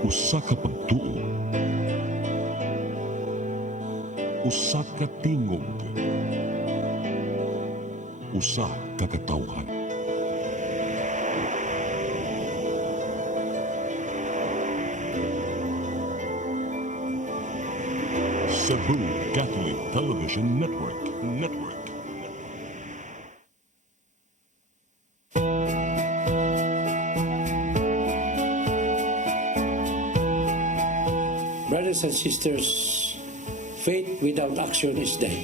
Usa ka pagtuo, usa ka tingog, usa ka katawhan. Cebu Catholic Television Network. Brothers and sisters, faith without action is dead.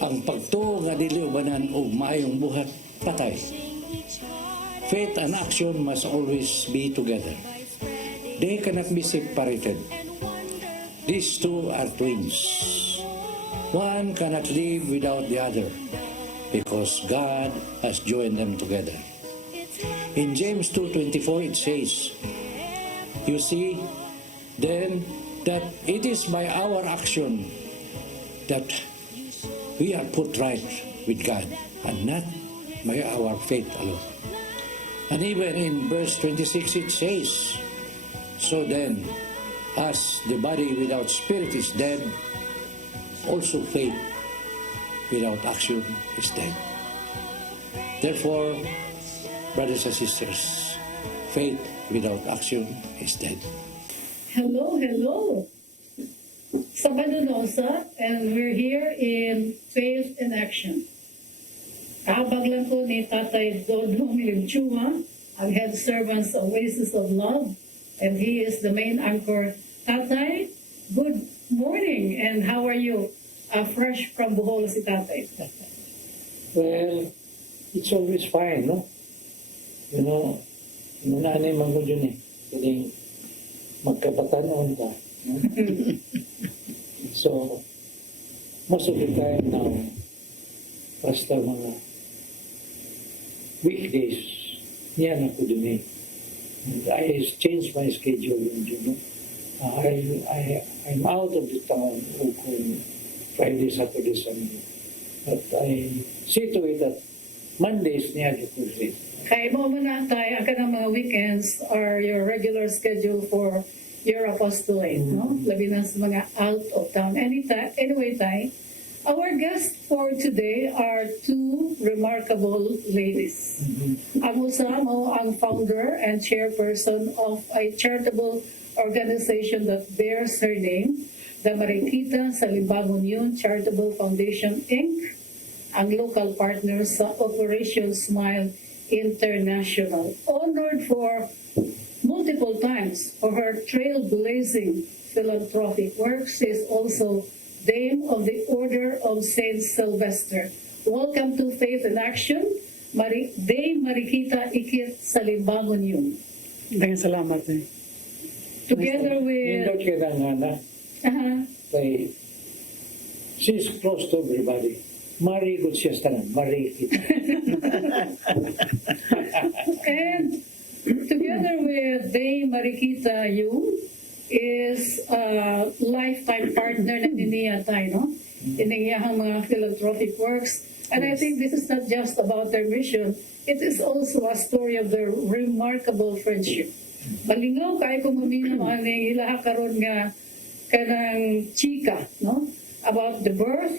Ang pagtuo nga dili ubanan og maayong buhat patay. Faith and action must always be together. They cannot be separated. These two are twins. One cannot live without the other because God has joined them together. In James 2:24 it says, "You see, then that it is by our action that we are put right with God and not by our faith alone." And even in verse 26 it says, "So then, as the body without spirit is dead, also faith without action is dead." Therefore, brothers and sisters, faith without action is dead. Hello. Sabado Nosa, and we're here in Faith in Action. Kahabag lang ko ni Tatay Dodo Milimchua, ang head servants of Oasis of Love, and he is the main anchor. Tatay, good morning, and how are you? Fresh from Bohol si Tatay. Well, it's always fine, no? You know, nanay man ko dyan eh. Kasi magkabatanon ka. No? So, most of the time now, basta mga weekdays, yan ako dun eh. And I changed my schedule yun, you know. I'm out of the town kung Friday, Saturday, Sunday. But I see to it that Mondays niya ako rin. Kaya mo na tayo, ang kanang mga weekends are your regular schedule for your apostolate, no? Labi na sa mga out of town. Anyway, tayo, our guests for today are two remarkable ladies. Ang usa mo ang founder and chairperson of a charitable organization that bears her name, the Marikita Salimbang Union Charitable Foundation, Inc., ang local partner sa Operation Smile International. Honored for multiple times for her trailblazing philanthropic works. She is also Dame of the Order of Saint Sylvester. Welcome to Faith in Action, Dame Marikita Ikit Salimbang Union. Maraming salamat eh. Together with... Nindot ka na nga na. Kay, she's close to everybody. Mari good siya tanan. Marikita. And together with Dame Marikita Yung is a lifetime partner na niya tayo, no? Iniyahang mga philanthropic works. And I think this is not just about their mission, it is also a story of their remarkable friendship. Malingaw kay kung maminaw ang ilaha karon nga kanang chika, no? About the birth,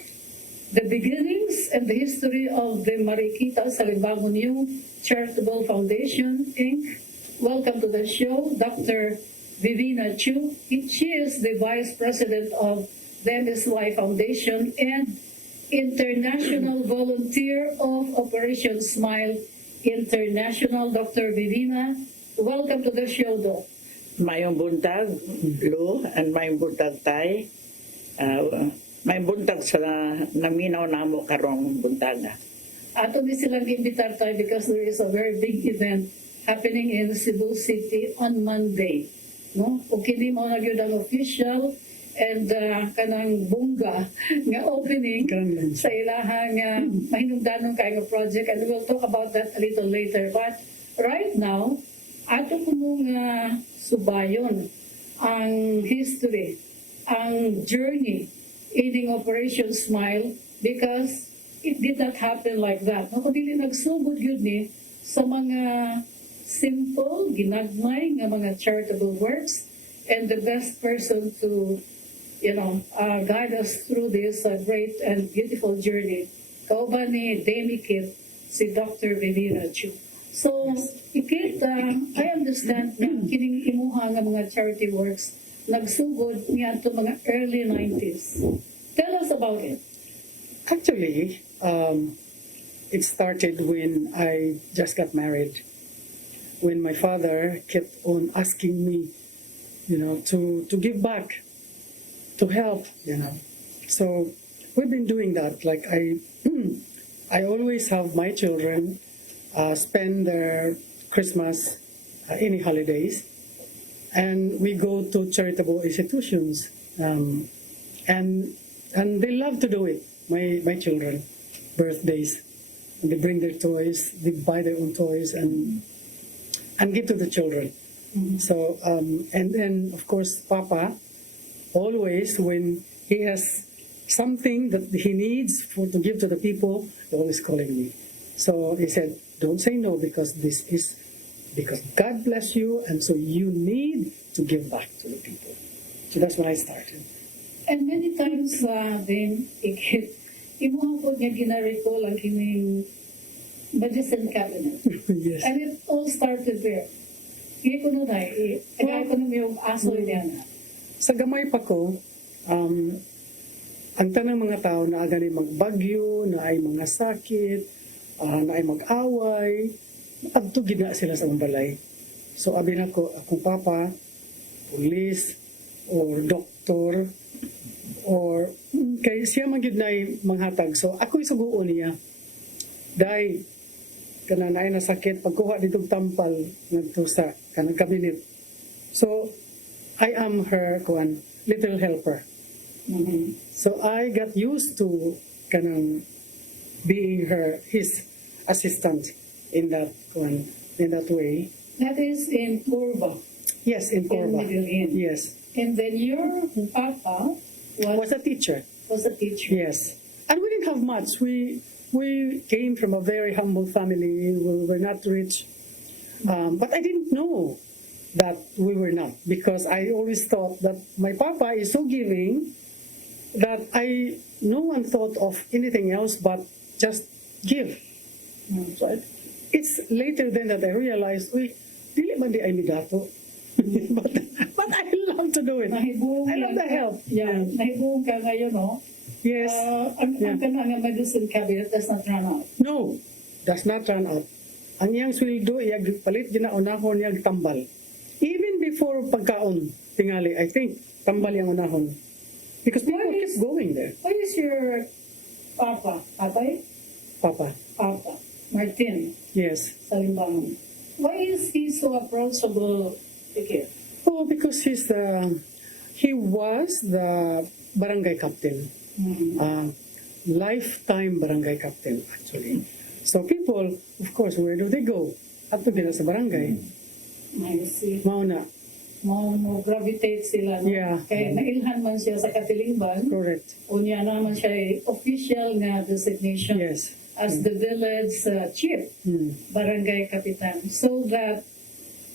the beginnings, and the history of the Marikita Salimbang Union Charitable Foundation, Inc. Welcome to the show, Dr. Vivina Chu. She is the Vice President of the MSY Foundation and International Volunteer of Operation Smile International. Dr. Vivina, welcome to the show, Doc. Mayong buntag, Lou, and mayong buntag tay. May buntag sa naminaw na mo karong buntaga. Ato ni silang imbitar tayo because there is a very big event happening in Cebu City on Monday. No? O kini mo na yun ang official and kanang bunga nga opening sa ilahang mahinungdanon kayo project, and we'll talk about that a little later. But right now, ato ko mong subayon ang history, ang journey in Operation Smile, because it did not happen like that. No, kundi nagsugod yun ni sa mga simple, ginagmay nga mga charitable works, and the best person to, guide us through this great and beautiful journey. Kauban ni Demi Kit, si Dr. Venera Chu. So, Ikit, I understand na kining imuha nga mga charity works nagsugod niya to mga early 90s. Tell us about it. Actually, it started when I just got married. When my father kept on asking me, to give back, to help, So we've been doing that. Like I always have my children spend their Christmas, any holidays, and we go to charitable institutions, and they love to do it. My children, birthdays, and they bring their toys, they buy their own toys, and give to the children. So and then of course Papa, always when he has something that he needs to give to the people, he's always calling me. So he said, don't say no, because because God bless you, and so you need to give back to the people. So that's when I started. And many times din, Ikit, imuha po niya ginarito lang kining medicine cabinet. Yes. And it all started there. Hindi ko nun ay, kaya ko nun yung aso niya na. Sa gamay pa ko, ang tanang mga tao na agani magbagyo, na ay mga sakit, na ay mag-away, adto gina sila sa balay. So abi na ko, akong papa, pulis, or doktor, or kay siya man gyud nay manghatag. So ako isuguon niya. Dai kana naay na sakit pagkuha dito tampal ngadto sa kanang kabinet. So I am her little helper. Mm-hmm. So I got used to kanang being his assistant in that way. That is in Purba. Yes, in Corba. Middle East. Yes. And then your papa Was a teacher. was a teacher. Yes. And we didn't have much. We came from a very humble family. We were not rich. But I didn't know that we were not, because I always thought that my papa is so giving that no one thought of anything else but just give. So it's later then that I realized, dili man di ay midato. but I love to do it. Nahibuong I love the help. Yeah, nahibuong ka ngayon, no? Yes. Ang kanang medicine cabinet does not run out. No, does not run out. Ang iyang sweldo, iyag palit ginaunahon iyag tambal. Even before pagkaon, tingali, I think, tambal yung unahon. Because people keep going there. What is your papa? Papay? Papa. Papa. Martin. Yes. Salimbangan. Why is he so approachable, Ikit? Oh, because he was the barangay captain. Lifetime barangay captain, actually. So people, of course, where do they go? At to sa barangay. I see. Mauna. Mo gravitate sila, no? Yeah. Kaya nailhan man siya sa Katilingban. Correct. Unya naman siya ay official nga designation Yes. as the village chief, barangay kapitan. So that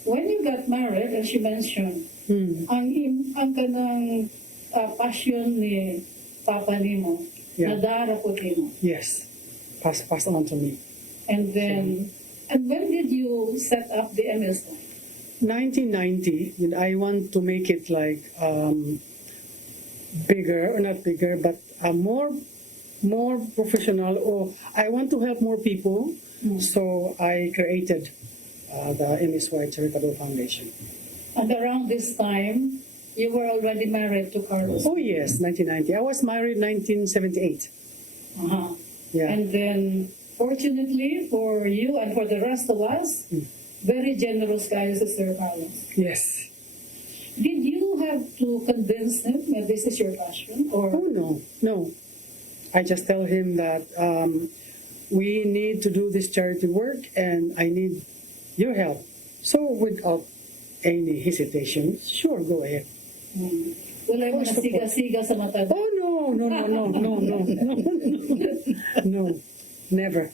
when you got married, as you mentioned, ang kanang passion ni Papa nimo, Yeah. nadara po nimo. Yes. Pass on to me. And then, and when did you set up the MSI? 1990, and I want to make it like bigger, or not bigger, but more professional. Or I want to help more people, so I created the MSY Charitable Foundation. And around this time, you were already married to Carlos. Oh yes, 1990. I was married 1978. Uh-huh. Yeah. And then, fortunately for you and for the rest of us, very generous guy, Sister Carlos. Yes. Did you have to convince him that this is your passion? Or Oh no. I just tell him that we need to do this charity work, and I need your help. So without any hesitation, sure, go ahead. wala yung mga siga-siga sa mata? Oh no, never.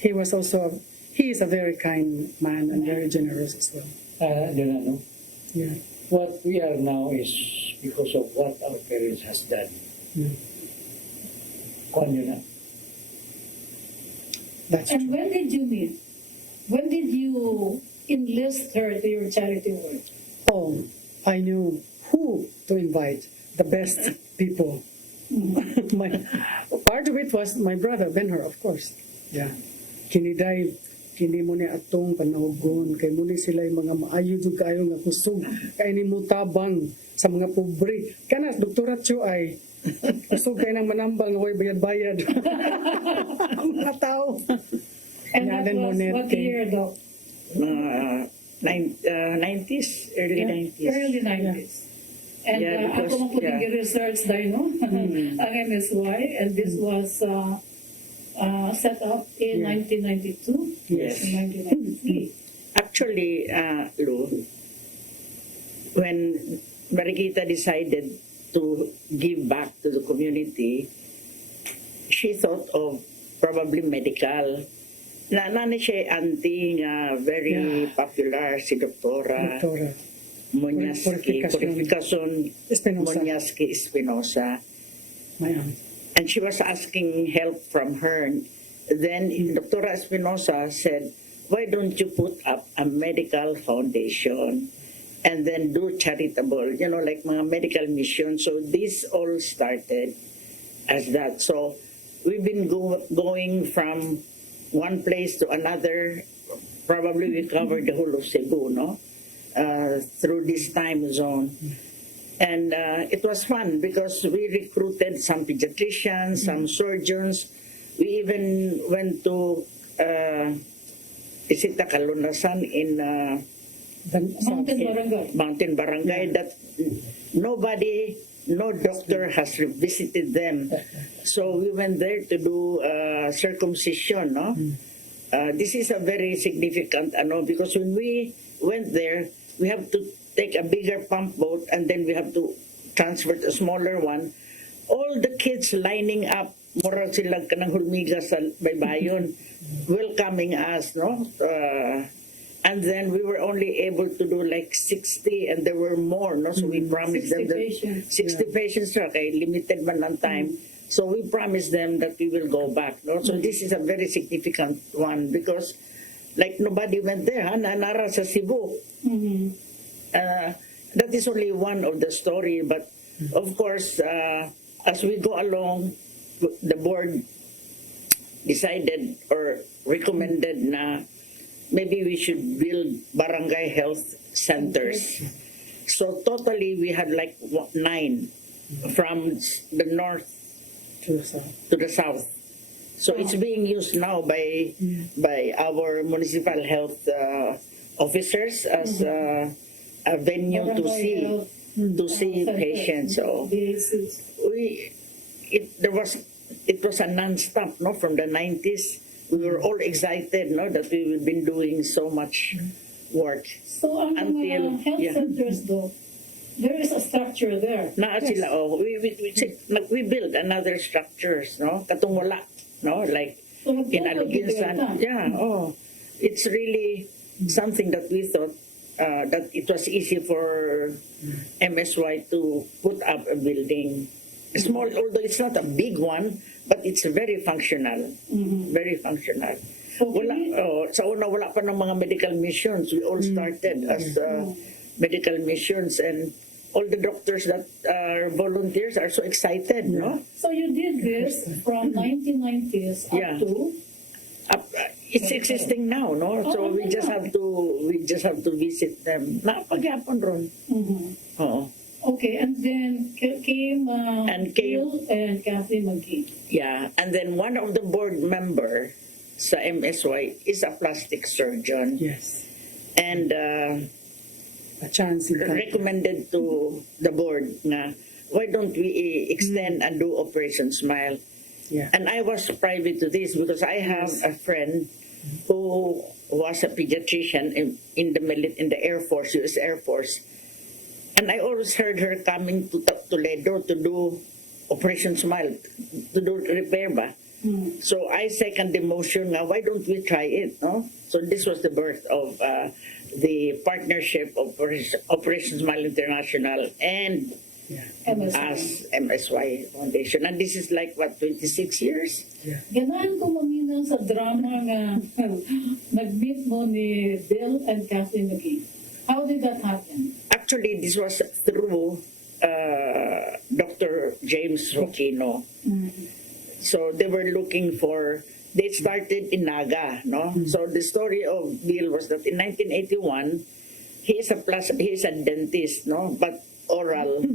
He was also he is a very kind man and very generous as well. No? Yeah. What we are now is because of what our parents has done. Yeah. Kung yun na. That's And true. when did you meet? When did you enlist her to your charity work? Oh, I knew who to invite, the best people. my part of it was my brother Benhur, of course. Yeah. Kiniday, kini mo ni atong panahugon, kay mo ni sila yung mga maayo jud kayo nga kusog, kay ni mo tabang sa mga pobre. Kana doktora Chu ay kusog kay nang manambal nga way bayad-bayad. Ang mga tao. And that Yalan mo was net what kay- year, Doc? 90s, early 90s. Early 90s. And Yeah, ako because- man po yeah. research dahil, no? Ang MSY, and this was set up in Yeah. 1992. Yes. In 1993. Actually, Lou, when Marikita decided to give back to the community, she thought of probably medical. Nani siya auntie nga very popular, si Doktora Doktora Monyaski, Purificacion Purificacion Espinosa. Monyaski Espinosa. My aunt. And she was asking help from her. Then Dr. Espinosa said, why don't you put up a medical foundation and then do charitable, like mga medical mission. So this all started as that. So we've been going from one place to another. Probably we covered the whole of Cebu, no? Through this time zone. And it was fun because we recruited some pediatricians, some surgeons. We even went to Isita Kalunasan in Mountain Barangay. Mountain Barangay that no doctor has visited them. So we went there to do circumcision, no? This is a very significant, because when we went there, we have to take a bigger pump boat and then we have to transfer to a smaller one. All the kids lining up, mura silang kanang hulmiga sa baybayon, welcoming us, no? And then we were only able to do like 60 and there were more, no? So we promised 60 them that patients. 60 patients, kay limited man ang time. So we promised them that we will go back, no? So this is a very significant one because like nobody went there, nanara sa Cebu. That is only one of the story, but of course, as we go along, the board decided or recommended na maybe we should build barangay health centers. So totally we had like 9 from the north To the south. to the south. So it's being used now by our municipal health officers as a venue to see patients. So it was a non-stop, no, from the 90s. We were all excited, no, that we've been doing so much work. So ang mga Until, health yeah. centers, though, there is a structure there. Na sila, we build another structures, no, katong wala, no, like So, in nagpupod dito Aluginsan. yata. Yeah, it's really something that we thought that it was easy for MSY to put up a building. Small, although it's not a big one, but it's very functional. Very functional. So, Sa una, wala pa ng mga medical missions. We all started as medical missions, and all the doctors that are volunteers are so excited, no? So you did this from 1990s up Yeah. to It's existing now, no? So we just have to visit them. Napagyapon ron. Oo. okay, and then came Phil and Kathy McGee. Yeah, and then one of the board member sa MSY is a plastic surgeon, Yes. and A chance in time. recommended to the board na why don't we extend and do Operation Smile? Yeah. And I was privy to this because I have a friend who was a pediatrician in the Air Force, U.S. Air Force. And I always heard her coming to Toledo to do Operation Smile, to do repair ba? So I second the motion nga, why don't we try it, no? So this was the birth of the partnership of Operations Malou International and as MSY Foundation. And this is like, what, 26 years? Ganahan ko maminaw sa drama nga nag-meet mo ni Bill and Kathleen McGee. How did that happen? Actually, this was through Dr. James Rocchino. So they were looking for, they started in Naga, no? So the story of Bill was that in 1981, he is a dentist, no? But oral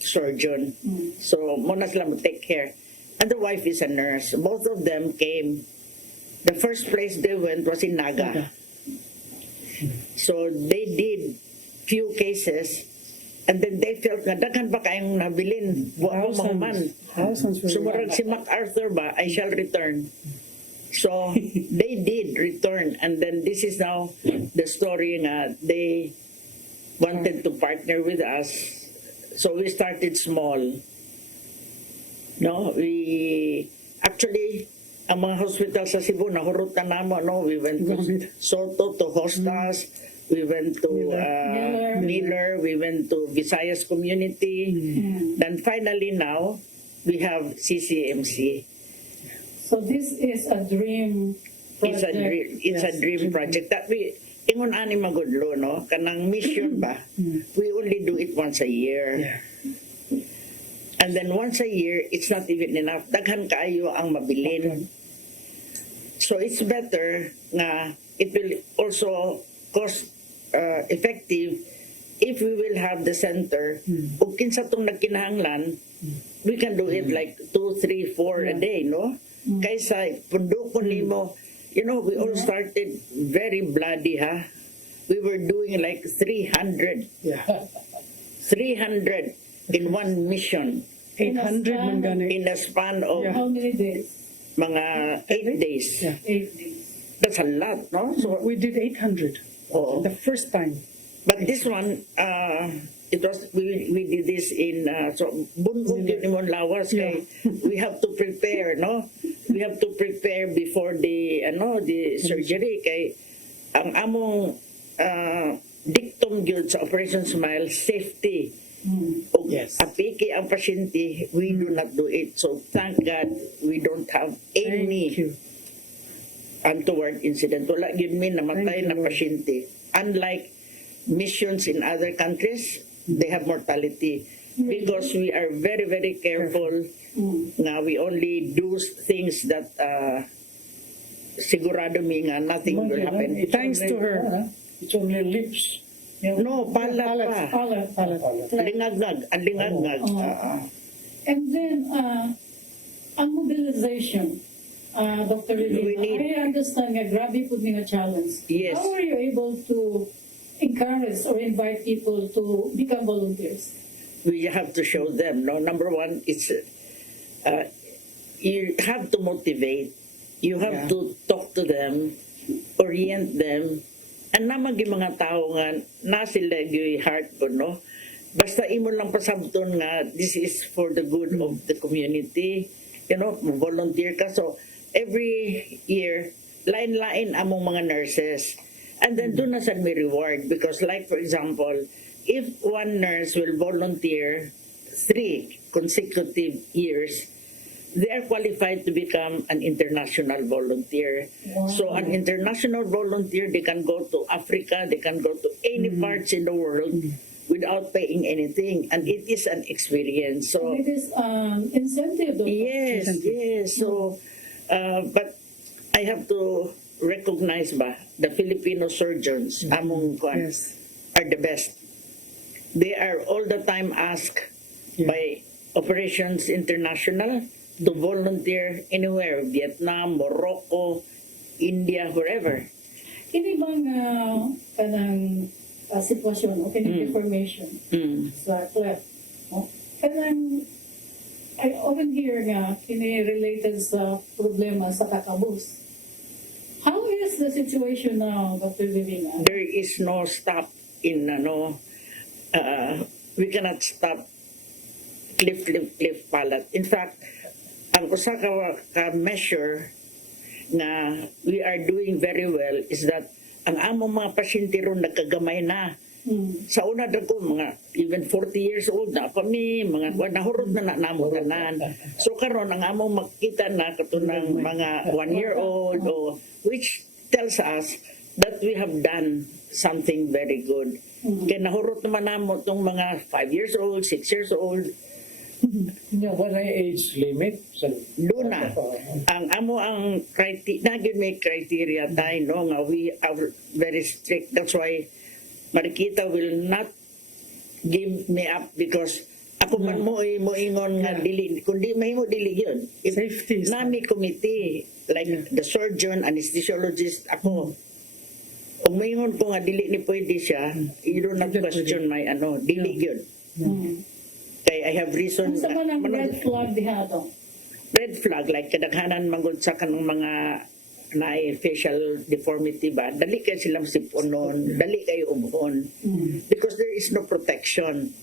surgeon. So muna sila mo take care. And the wife is a nurse. Both of them came. The first place they went was in Naga. So they did few cases, and then they felt nga daghan ba kayong nabilin, wa mo man. So murag si MacArthur ba, I shall return. So they did return, and then this is now the story nga they wanted to partner with us. So we started small. No, we actually ang mga hospital sa Cebu nahurutan namo, no, we went to Soto, to Hostas, we went to Miller, we went to Visayas Community. Then finally now we have CCMC. So this is a dream project. It's a dream project that we ingon ani magudlo, no, kanang mission ba, we only do it once a year. And then once a year, it's not even enough. Daghan kaayo ang mabilin. So it's better nga it will also cost effective if we will have the center. Ug kinsa tong nagkinahanglan, we can do it like 2, 3, 4 a day, no? Kaysa pundukon nimo, you know, we all started very bloody, ha? We were doing like 300 in one mission. 800 man gani. In a span of How many days? mga 8 days. 8 days. That's a lot, no? So, We did 800 oo. the first time. But this one, it was we did this in so bunbun yun imong lawas kay we have to prepare, no? We have to prepare before the surgery kay ang among dictum gyud sa Operation Smile, safety. Og apiki ang pasyente, we do not do it. So thank God we don't have Thank any you. untoward incident. Wala yun namatay Thank you, na Lord. pasyente. Unlike missions in other countries, they have mortality. Because we are very, very careful. Nga we only do things that sigurado mi nga nothing will happen. Thanks to her. It's only lips. No, pala pa. Lingagag. And then, ang mobilization, Dr. We Lilina, need- I understand nga grabe po nga challenge. Yes. How are you able to encourage or invite people to become volunteers? We have to show them. No, number one, it's you have to motivate. You have to talk to them, orient them. And naman yung mga tao nga na sila yung heart ko, no? Basta imo lang pasabton nga this is for the good of the community. You know, volunteer ka. So every year, lain-lain among mga nurses. And then doon na sa may reward. Because like for example, if one nurse will volunteer 3 consecutive years, they are qualified to become an international volunteer. So an international volunteer, they can go to Africa, they can go to any parts in the world without paying anything. And it is an experience. So It is incentive. Dr. yes. So, but I have to recognize ba, the Filipino surgeons among kwan Yes. are the best. They are all the time asked by Operations International to volunteer anywhere, Vietnam, Morocco, India, wherever. Kini bang kanang sitwasyon o kini information sa cleft? No? Kanang I often hear nga kini related sa problema sa kakabus. How is the situation now, Dr. Divina? There is no stop in we cannot stop cliff palat. In fact, ang usa ka measure na we are doing very well is that ang among mga pasyente ron nagkagamay na. Sa una dako mga even 40 years old na kami, mga nahurot na namo tanan. So karon ang among makita na katunang mga 1-year-old o which tells us that we have done something very good. Kaya nahurot naman namo tong mga 5 years old, 6 years old. Wala age limit. Luna, ang amo ang may criteria tayo, no, nga we are very strict. That's why Marikita will not give me up because ako man mo ingon nga dili, kundi mahimo dili yun. If Safety is nami committee, like the surgeon, anesthesiologist, ako, kung maingon ko nga dili ni pwede siya, you do not question my dili yun. Kaya I have reason. Ang sama ng red flag diha to? Red flag, like kadaghanan manggod sa kanang mga na facial deformity ba, dali kayo silang sipunon, dali kayo umuhon. Because there is no protection.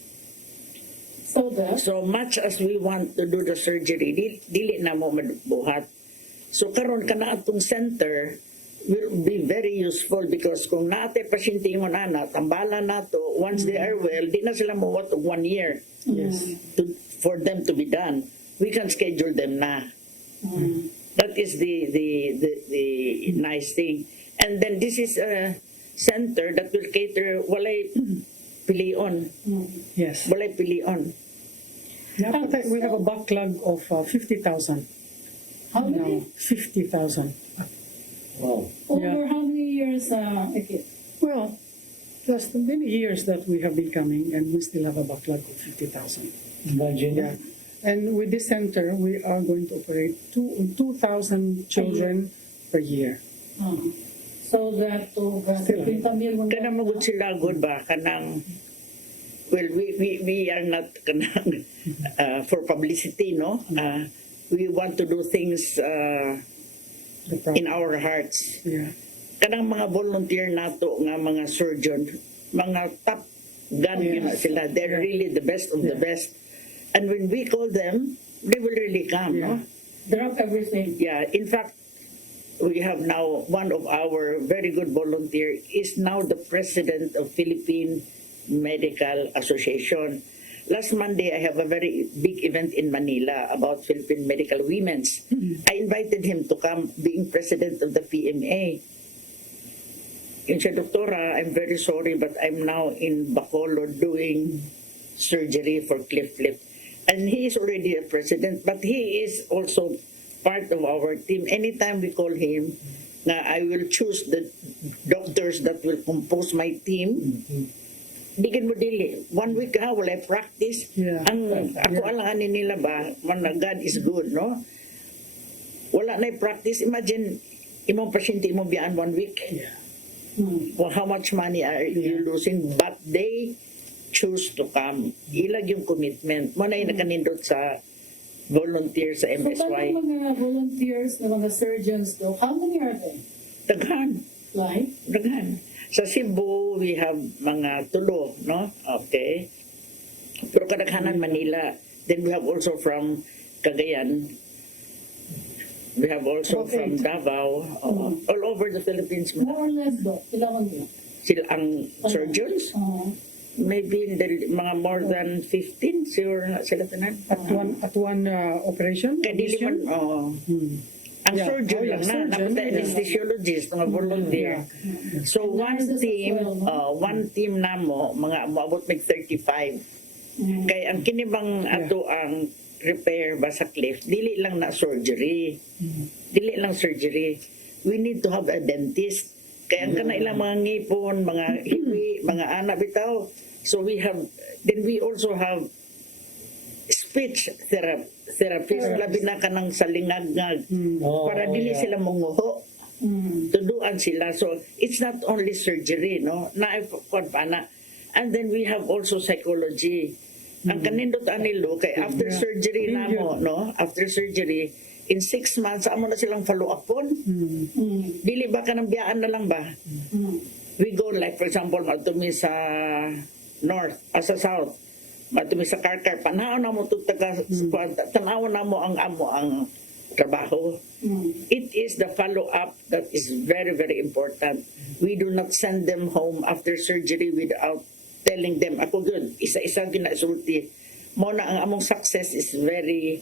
So much as we want to do the surgery, dili na mo mabuhat. So karon kana atong center will be very useful because kung naate pasyente mo na tambala nato, once they are well, di na sila mo what 1 year. Yes. For them to be done. We can schedule them na. That is the nice thing. And then this is a center that will cater walay pilion. Yes. Walay pilion. We have a backlog of 50,000. How many? Now, 50,000. Wow. Over how many years, okay. Well, just many years that we have been coming and we still have a backlog of 50,000. Imagine Yeah. And with this center, we are going to operate 2,000 children per year. So that to Still. 50 million. Kanang magud sila good ba kanang well we are not kanang for publicity, no. We want to do things The problem. in our hearts. Yeah. Kanang mga volunteer nato nga mga surgeon, mga top gun yun na sila. They're really the best of the best. And when we call them, they will really come. No? Drop everything. Yeah. In fact, we have now one of our very good volunteer is now the president of Philippine Medical Association. Last Monday, I have a very big event in Manila about Philippine Medical Women's. I invited him to come being president of the PMA. Yun siya, Doktora, I'm very sorry, but I'm now in Bacolod doing surgery for cleft lip. And he is already a president, but he is also part of our team. Anytime we call him, na I will choose the doctors that will compose my team. Digin mo dili. 1 week wala practice. Yeah. Ang ako alanganin nila ba, man God is good, no? Wala na practice. Imagine, imong pasyente imong biyaan 1 week. Yeah. Well, how much money are you losing? But they choose to come. Ilag yung commitment. Mo na yung nakanindot sa volunteer sa So MSY. paano mga volunteers na mga surgeons do? How many are they? Daghan. Like? Daghan. Sa Cebu, we have mga tulo, no? Okay. Pero kadaghanan Manila. Then we have also from Cagayan. We have also from Davao. All over the Philippines. More or less do? Ilan yun? Sila ang surgeons. Maybe in the, mga more than 15 sure na sila tanan. At one operation? Kaya dili man, ang Yeah. surgeon Oh, yeah, lang na, surgeon, dapat yeah. anesthesiologist, mga volunteer. So Nurses one team namo, mga maabot may 35. Kaya ang kinibang ato ang repair ba sa cliff, dili lang na surgery. Dili lang surgery. We need to have a dentist. Kaya ang kana ilang mga ngipon, mga hiwi, mga anak bitaw. So then we also have speech therapist, labi na ka ng salingag-ngag, para dili sila munguho. Tuduan sila. So it's not only surgery, no? And then we have also psychology. Ang kanindot anilo, kay after surgery na mo, no? After surgery, in 6 months, amo na silang follow-upon. Dili ba ka ng biyaan na lang ba? We go like, for example, to me sa north, sa south. matumi sa karkar, panaw na mo taga tanaw na mo ang amo ang trabaho. It is the follow-up that is very, very important. We do not send them home after surgery without telling them, ako good, isa-isa ginasulti. Mo na ang among success is very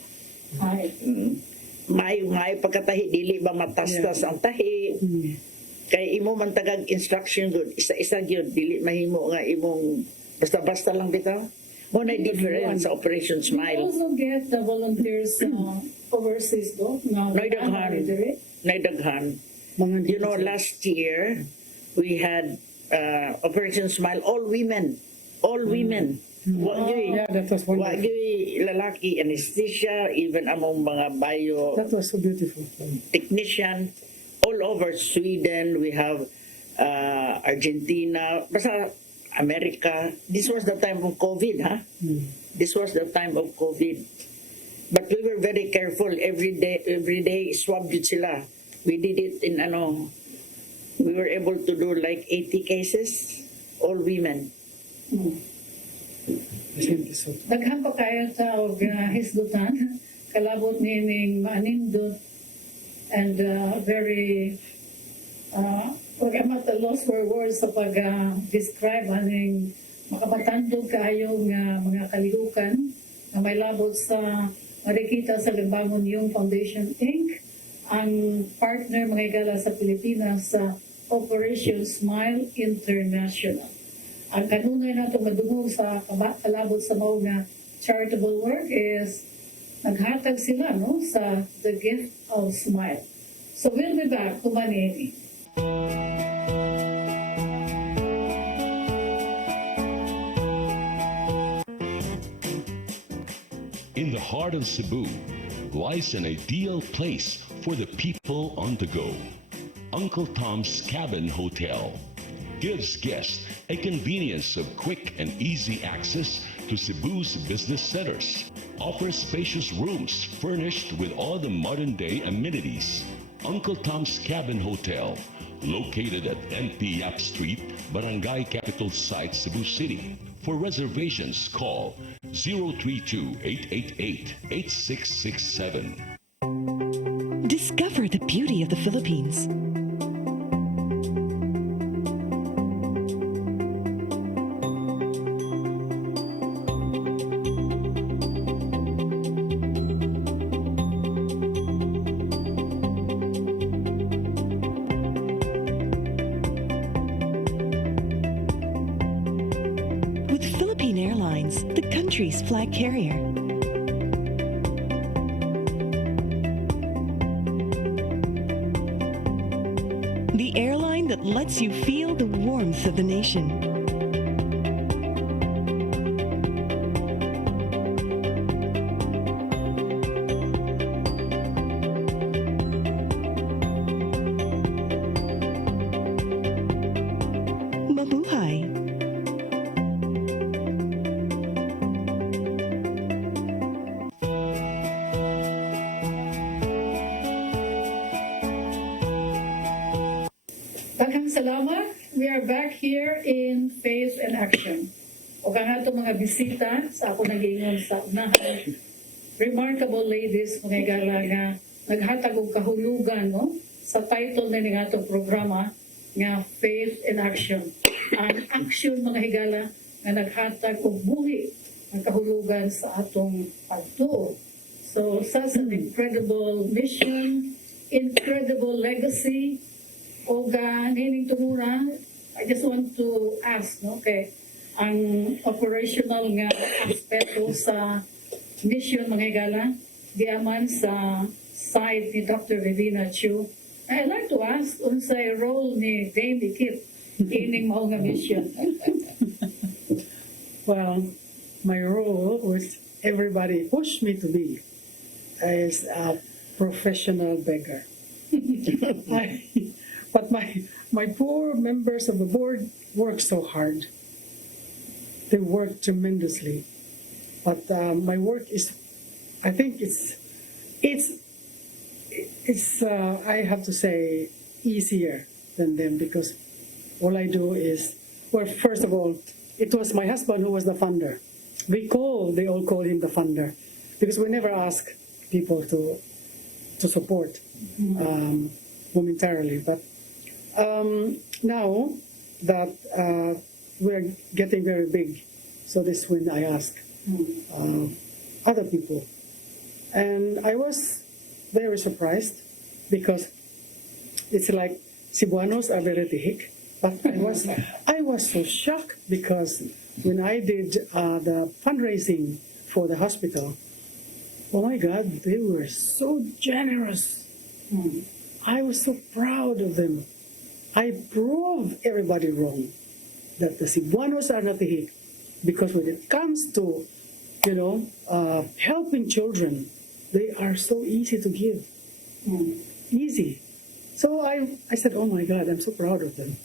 may pagkatahi, dili ba matastas ang tahi. Kay imo man tagag instruction good, isa-isa gyud, dili mahimo nga imong basta-basta lang bitaw. Mo na difference sa Operation We Smile. also get the volunteers overseas, though. Naidaghan. You know, last year, we had Operation Smile, all women. All women. Yeah, that was wonderful. Wagi lalaki, anesthesia, even among mga bio That was so beautiful. technician, all over Sweden, we have Argentina, basta America. This was the time of COVID, huh? This was the time of COVID. But we were very careful. Every day, swab yun sila. We did it in, we were able to do like 80 cases, all women. Daghan pa kayo sa hisgutan, kalabot nining maanindot, and very, pag at a loss for words sa pag-describe aning makabatandog kayo nga mga kalihukan na may labot sa marikita sa Limbangon Yung Foundation Inc., ang partner mga igala sa Pilipinas sa Operation Smile International. Ang kanunay na ito madungog sa kalabot sa mga charitable work is naghatag sila sa The Gift of Smile. So we'll be back, kumanini. In the heart of Cebu lies an ideal place for the people on the go. Uncle Tom's Cabin Hotel gives guests a convenience of quick and easy access to Cebu's business centers. Offers spacious rooms furnished with all the modern-day amenities. Uncle Tom's Cabin Hotel, located at NP Yap Street, Barangay Capital Site, Cebu City. For reservations, call 032-888-8667. Discover the beauty of the Philippines. With Philippine Airlines, the country's flag carrier. The airline that lets you feel the warmth of the nation. Mabuhay! Daghang salamat. We are back here in Faith and Action. O kang ato mga bisita sa ako nag-iingon sa unahan. Remarkable ladies, mga igala nga naghatag og kahulugan sa title na ning atong programa nga Faith and Action. Ang action mga higala nga naghatag og buhi ang kahulugan sa atong pagtuo. So, such an incredible mission, incredible legacy, o nining tumura, I just want to ask, okay, ang operational nga aspeto sa mission mga higala, diaman sa side ni Dr. Vivina Chu. I'd like to ask, unsay role ni Dame Dikit ining mao nga mission? Well, my role was everybody pushed me to be as a professional beggar. But my poor members of the board work so hard. They work tremendously. But my work is, I think it's I have to say, easier than them because all I do is, well, first of all, it was my husband who was the funder. they all call him the funder, because we never ask people to support momentarily. But now that we're getting very big, so this is when I ask other people. And I was very surprised because it's like Cebuanos are very tihik. But I was so shocked because when I did the fundraising for the hospital, oh my God, they were so generous. I was so proud of them. I proved everybody wrong, that the Cebuanos are not tihik. Because when it comes to, helping children, they are so easy to give. Easy. So I said, oh my God, I'm so proud of them.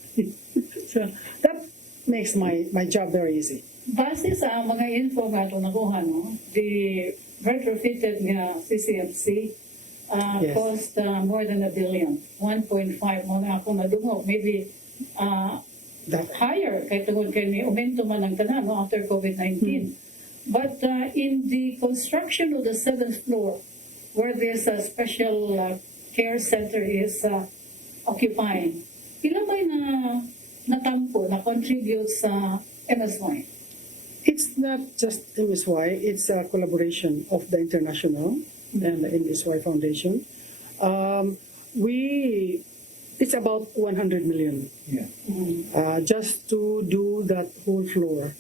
So that makes my job very easy. Base sa mga info nga itong nakuha, no? The retrofitted nga CCMC Yes. cost more than $1 billion. 1.5 mo na ako madungo. Maybe That higher kay tungod kay may aumento man ang tanan no, after COVID-19. But in the construction of the 7th floor, where this special care center is occupying, ilan may natampo, na-contribute sa MSY? It's not just MSY, it's a collaboration of the International and the MSY Foundation. It's about 100 million just to do that whole floor,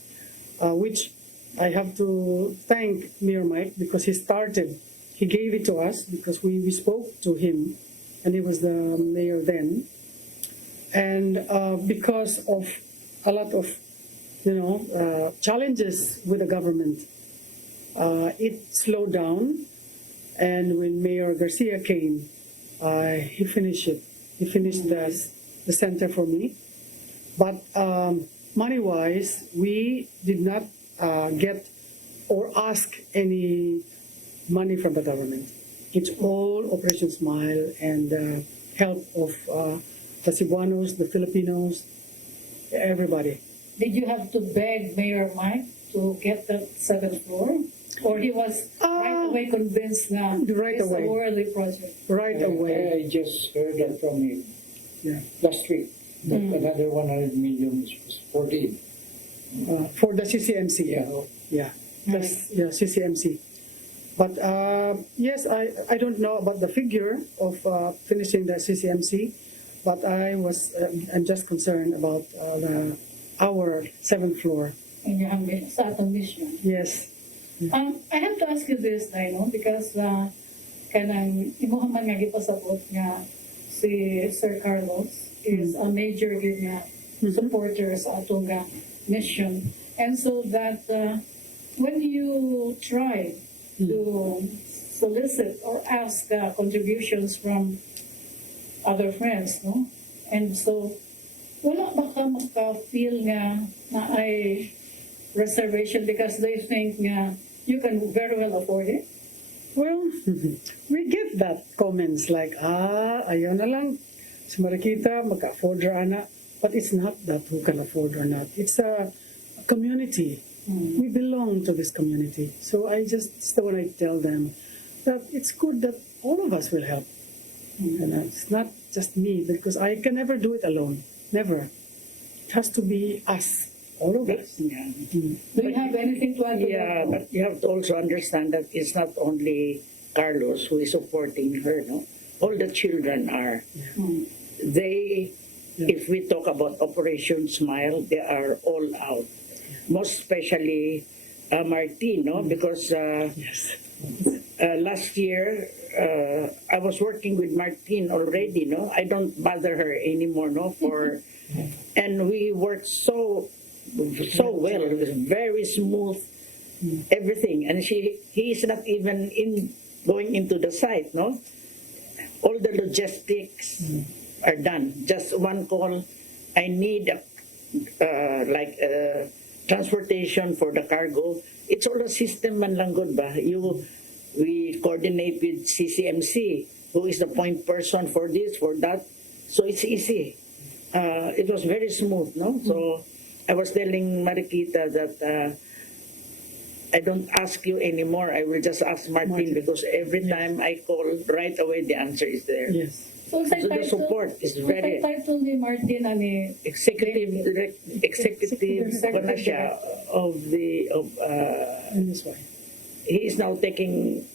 which I have to thank Mayor Mike because he gave it to us because we spoke to him and he was the mayor then. And because of a lot of, challenges with the government, it slowed down. And when Mayor Garcia came, he finished it. He finished the center for me. But money-wise, we did not get or ask any money from the government. It's all Operation Smile and help of the Cebuanos, the Filipinos, everybody. Did you have to beg Mayor Mike to get the 7th floor? Or he was right away convinced na Right it's away. a worthy project? Right away. I just heard that from him Yeah. last week. That another 100 million is 14. For the CCMC. Yeah. CCMC. But yes, I don't know about the figure of finishing the CCMC, but I'm just concerned about our 7th floor. Sa atong mission. Yes. I have to ask you this, Dino, because kanang imuha man nga gipasabot nga si Sir Carlos is a major gid nga supporter sa atong mission. And so that when you try to solicit or ask contributions from other friends, no? And so, wala ba ka maka-feel nga na ay reservation because they think nga you can very well afford it? Well, we get that comments like, ayaw na lang, si Mariquita, maka-afford ra ana. But it's not that who can afford or not. It's a community. We belong to this community. So it's the one I tell them that it's good that all of us will help. And it's not just me, because I can never do it alone. Never. It has to be us, all of us. Yeah. Do you have anything to add to Yeah, that? but you have to also understand that it's not only Carlos who is supporting her, no? All the children are. They, if we talk about Operation Smile, they are all out. Most especially Martin, no? Because Yes. last year, I was working with Martin already, no? I don't bother her anymore, no? And we worked so well. It was very smooth, everything. And he is not even going into the site, no? All the logistics are done. Just one call. I need transportation for the cargo. It's all a system man lang good ba? We coordinate with CCMC, who is the point person for this, for that. So it's easy. It was very smooth, no? So I was telling Mariquita that I don't ask you anymore. I will just ask Martin, because every time I call, right away the answer is there. Yes. So So the support is very title ni Martin ani executive ko na siya of And this way. he is now taking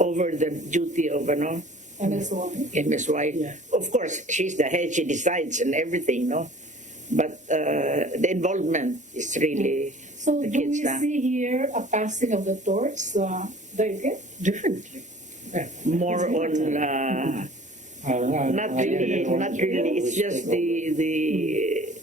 over the duty of MSY. MSY. Yeah. Of course, she's the head, she decides and everything, no? But the involvement is really So the do kids we na. see here a passing of the torch, David? Definitely. Yeah. More on not really. It's just the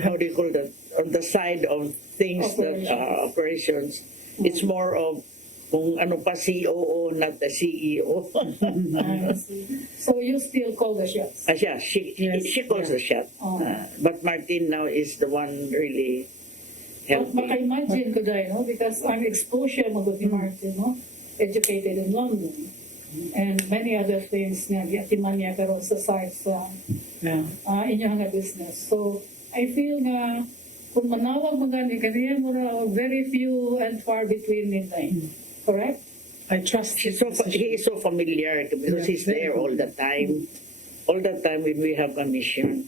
how do you call that, on the side of things that operations. It's more of kung ano pa COO, not the CEO. I see. So you still call the shots? Yeah, she calls the shot. Oh. But Martin now is the one really But helping. maka-imagine ko dahil, no? Because ang exposure mo ni Martin, no? Educated in London. And many other things nga, giatiman niya karon sa sites sa Yeah. inyong nga business. So, I feel nga, kung manawag mo gani, kaniya mo na very few and far between nila. Correct? I trust He is so familiar because Yeah, he's there all the time. All the time when we have a mission.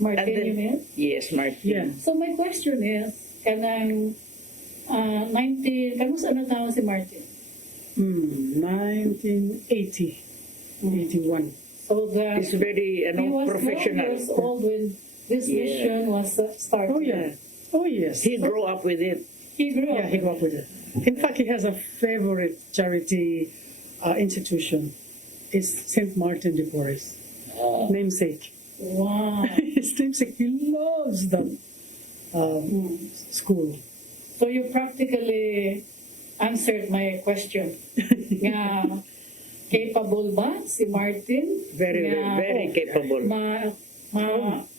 Martin, And then- you mean? Yes, Martin. Yeah. So, my question is, kanang kamusta na taon si Martin? 1980, 81. So, the, He's very he was 12 professional. years old when this Yeah. mission was started. Oh yeah. Oh yes. He grew up with it. He grew Yeah, up. he grew up with it. In fact, he has a favorite charity institution. It's St. Martin de Porres. Namesake. Wow. His namesake. He loves that school. So you practically answered my question. Nga, capable ba si Martin? Very, Nga, very capable.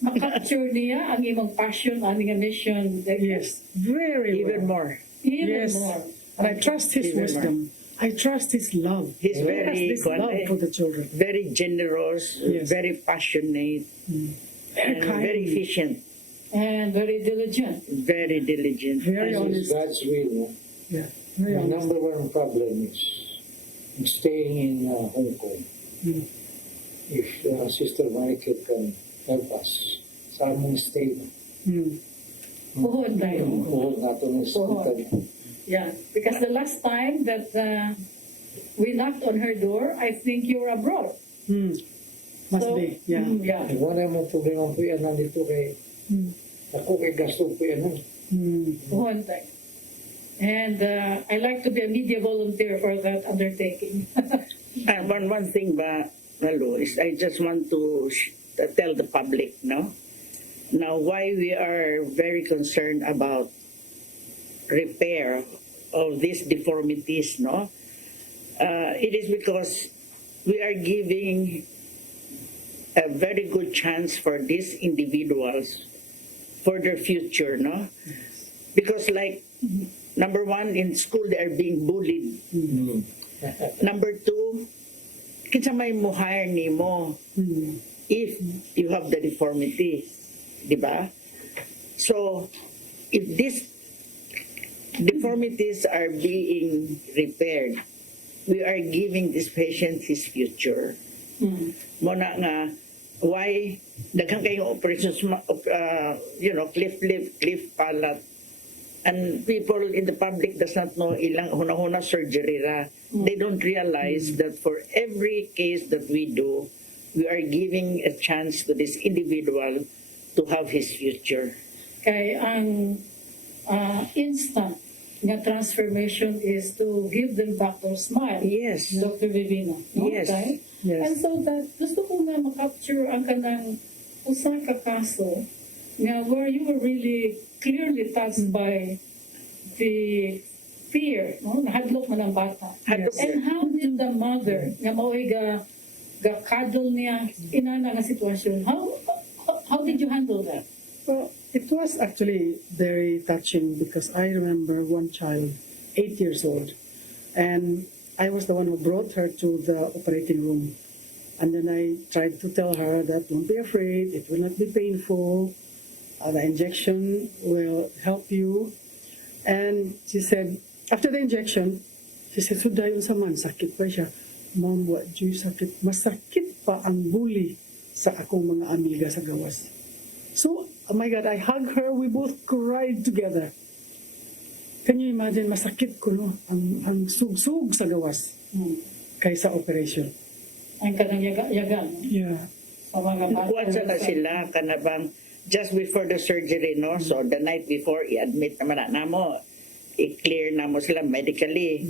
Ma-capture niya ang imong passion, ang imong mission. Yes, very Even well. more. Even Yes, more. and I trust his Even wisdom. I trust his love. He's He has very this love for the children. very generous, Yes. very passionate, Very and kind. very efficient, And very diligent. very diligent. Very This honest. is God's will. No? Yeah, very The honest. number one problem is staying in Hong Kong. Mm. If Sister Michael can help us sa among stay, Mm. Puhon tayo. o nato ng hospital. Yeah. Because the last time that we knocked on her door, I think you were abroad. Mm. Must So, be, yeah. Yeah. Wala mo problema po yan nandito kay Mm. ako kay gasto po yan. Mm. Puhon tayo. And I like to be a media volunteer for that undertaking. One thing ba, Malou, is I just want to tell the public, no? Now, why we are very concerned about repair of these deformities, no? It is because we are giving a very good chance for these individuals for their future, no? Because like, number one, in school they are being bullied. Number two, kinsa may mo hire nimo Mm. if you have the deformity, di ba? So, if these deformities are being repaired, we are giving this patient his future. Muna nga, why daghang kayong operations, cliff palat, and people in the public does not know ilang hunahuna surgery ra. They don't realize that for every case that we do, we are giving a chance to this individual to have his future. Kay ang instant nga transformation is to give them back their smile. Yes. Dr. Vivina. No? Yes. Okay? Yes. And so that, gusto ko nga makapture ang kanang usa ka kaso nga where you were really clearly touched by the fear, no? Nahadlok man ang bata. Hadlok And how did the mother nga mao'y ga-cuddle niya inana nga sitwasyon? How did you handle that? Well, it was actually very touching because I remember one child, 8 years old, and I was the one who brought her to the operating room. And then I tried to tell her that don't be afraid, it will not be painful, the injection will help you. And she said, after the injection, she said, so dayon sa man, sakit pa siya. Ma'am, what do you sakit? Masakit pa ang bully sa akong mga amiga sa gawas. So, oh my God, I hugged her. We both cried together. Can you imagine, masakit ko, no? Ang sugsug sa gawas kaysa operation. Ang kanang yaga-yaga. Yeah. Sa mga bata. Kuwatsa na sila, kanabang just before the surgery, no? So the night before, i-admit naman na mo, i-clear na mo sila medically.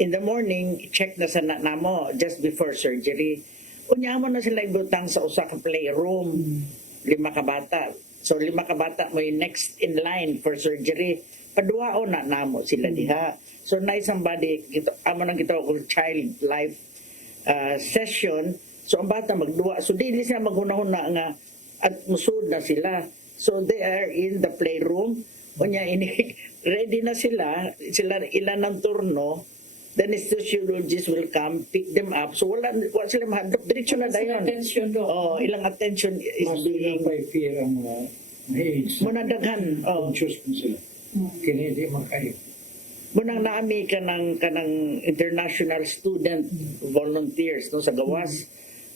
In the morning, check na sa na mo just before surgery. Unya mo na sila ibutang sa usa ka playroom. 5 ka bata. So 5 ka bata mo yung next in line for surgery. Paduao na namo sila diha. So na somebody, amo nang kita ko child life session. So ang bata magduwa. So dili sila maghunahuna nga at musud na sila. So they are in the playroom. Unya ini ready na sila ilan ng turno. The anesthesiologist will come, pick them up. So wala sila mahadlok. Diretso na dayon. Attention do. Oh, ilang attention is Mas being may fear ang mga AIDS. munadaghan. Oh. Conscious po sila. Kini di makayo. Munang naami ka ng international student volunteers no sa gawas,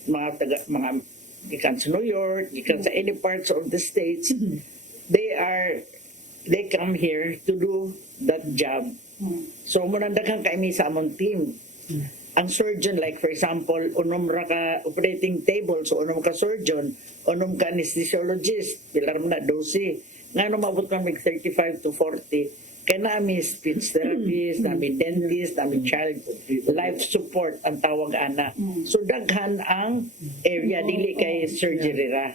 mga gikan sa New York, gikan sa any parts of the states. They come here to do that job. So munang daghan kami sa among team. Ang surgeon, like for example, unom ra ka operating table, so unom ka surgeon, unom ka anesthesiologist, pilar mo na 12. Nga no mabot kami 35 to 40, kaya namin speech therapist, namin dentist, namin child life support ang tawag ana. So daghan ang area, dili kay surgery ra.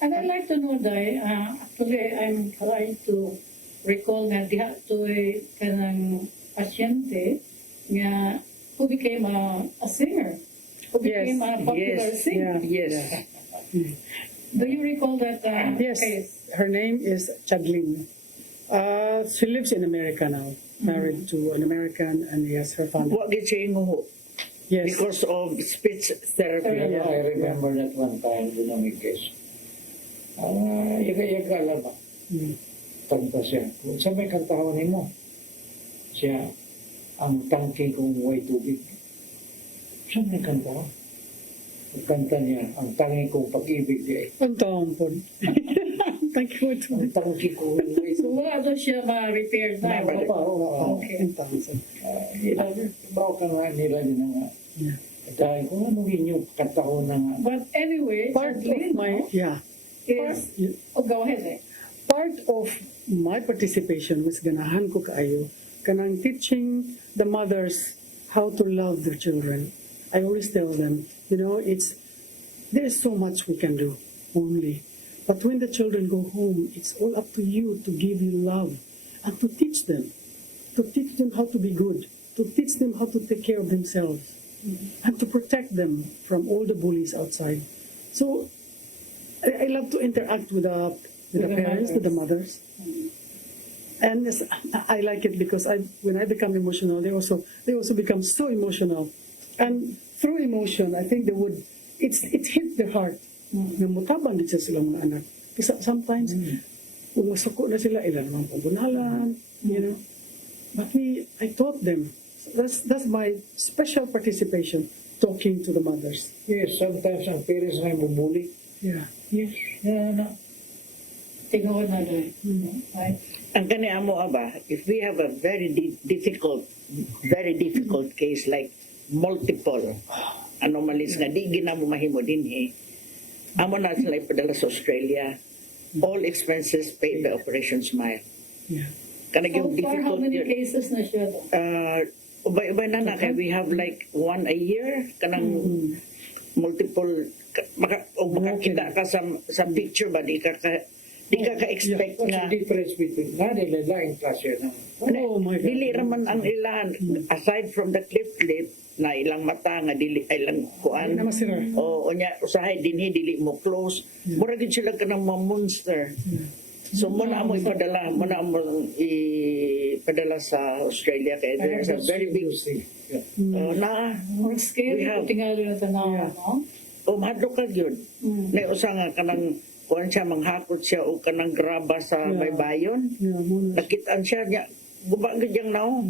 And I'd like to know, Day, actually, I'm trying to recall nga diha to kanang pasyente nga who became a singer, who became a popular singer. Yes. Do you recall that Yes, case? her name is Chadlin. She lives in America now, married to an American, and yes, her family. Wa gid siya inguho Yes, because of speech therapy. I remember that one time doon ang case. Yaga-yaga lang ba? Kanta siya. Kung sa may kantahan mo, siya, ang tangke kong way tubig. Saan may kanta? Ang kanta niya, ang tangi kong pag-ibig di ay. ang taon po. Thank you. Ang tangke kong way So tubig. wala doon siya ma-repaired na. Okay. Ang taon po. Bawa ka nga nila din nga. Yeah. Dahil kung ano yun yung kantahon na nga. But anyway, Part of Jacqueline, my, yeah, is, go ahead. part of my participation was ganahan ko kaayo kanang teaching the mothers how to love their children. I always tell them, there's so much we can do only. But when the children go home, it's all up to you to give you love and to teach them how to be good, to teach them how to take care of themselves, and to protect them from all the bullies outside. So I love to interact with the parents, with the mothers. And yes, I like it because when I become emotional, they also become so emotional. And through emotion, I think it hit their heart. Namutabang din sila mga anak. Kasi sometimes, kung masuko na sila, ilan naman pagbunalan, But I taught them. That's my special participation, talking to the mothers. Yes, sometimes ang parents na yung bubuli. Yeah. Yes. Tingood na doon. Right? Ang kaniya mo aba, if we have a very difficult case like multiple anomalies nga di gina mo mahimo dinhi, amo na sila ipadala sa Australia. All expenses paid by Operation Smile. Yeah. Kanang So yung far, how difficult many yun. cases na siya doon? Ubay-ubay na kay we have like one a year kanang multiple makakita ka sa picture ba di ka expect What's nga the difference between na nila laing klase na? Oh my God. dili raman ang ilahan aside from the clip na ilang mata nga dili ilang kuan Naman sila. o unya usahay dinhi dili mo close mura gid sila kanang mga monster. So muna mo ipadala sa Australia kay there's a very big na More scary We have- kung tingalo na tanaw, no? o mahadlok ka yun na usa nga kanang kuan siya, manghakot siya o kanang graba sa baybayon. Yeah, muna. Nakitaan siya niya, gubagod yang nao.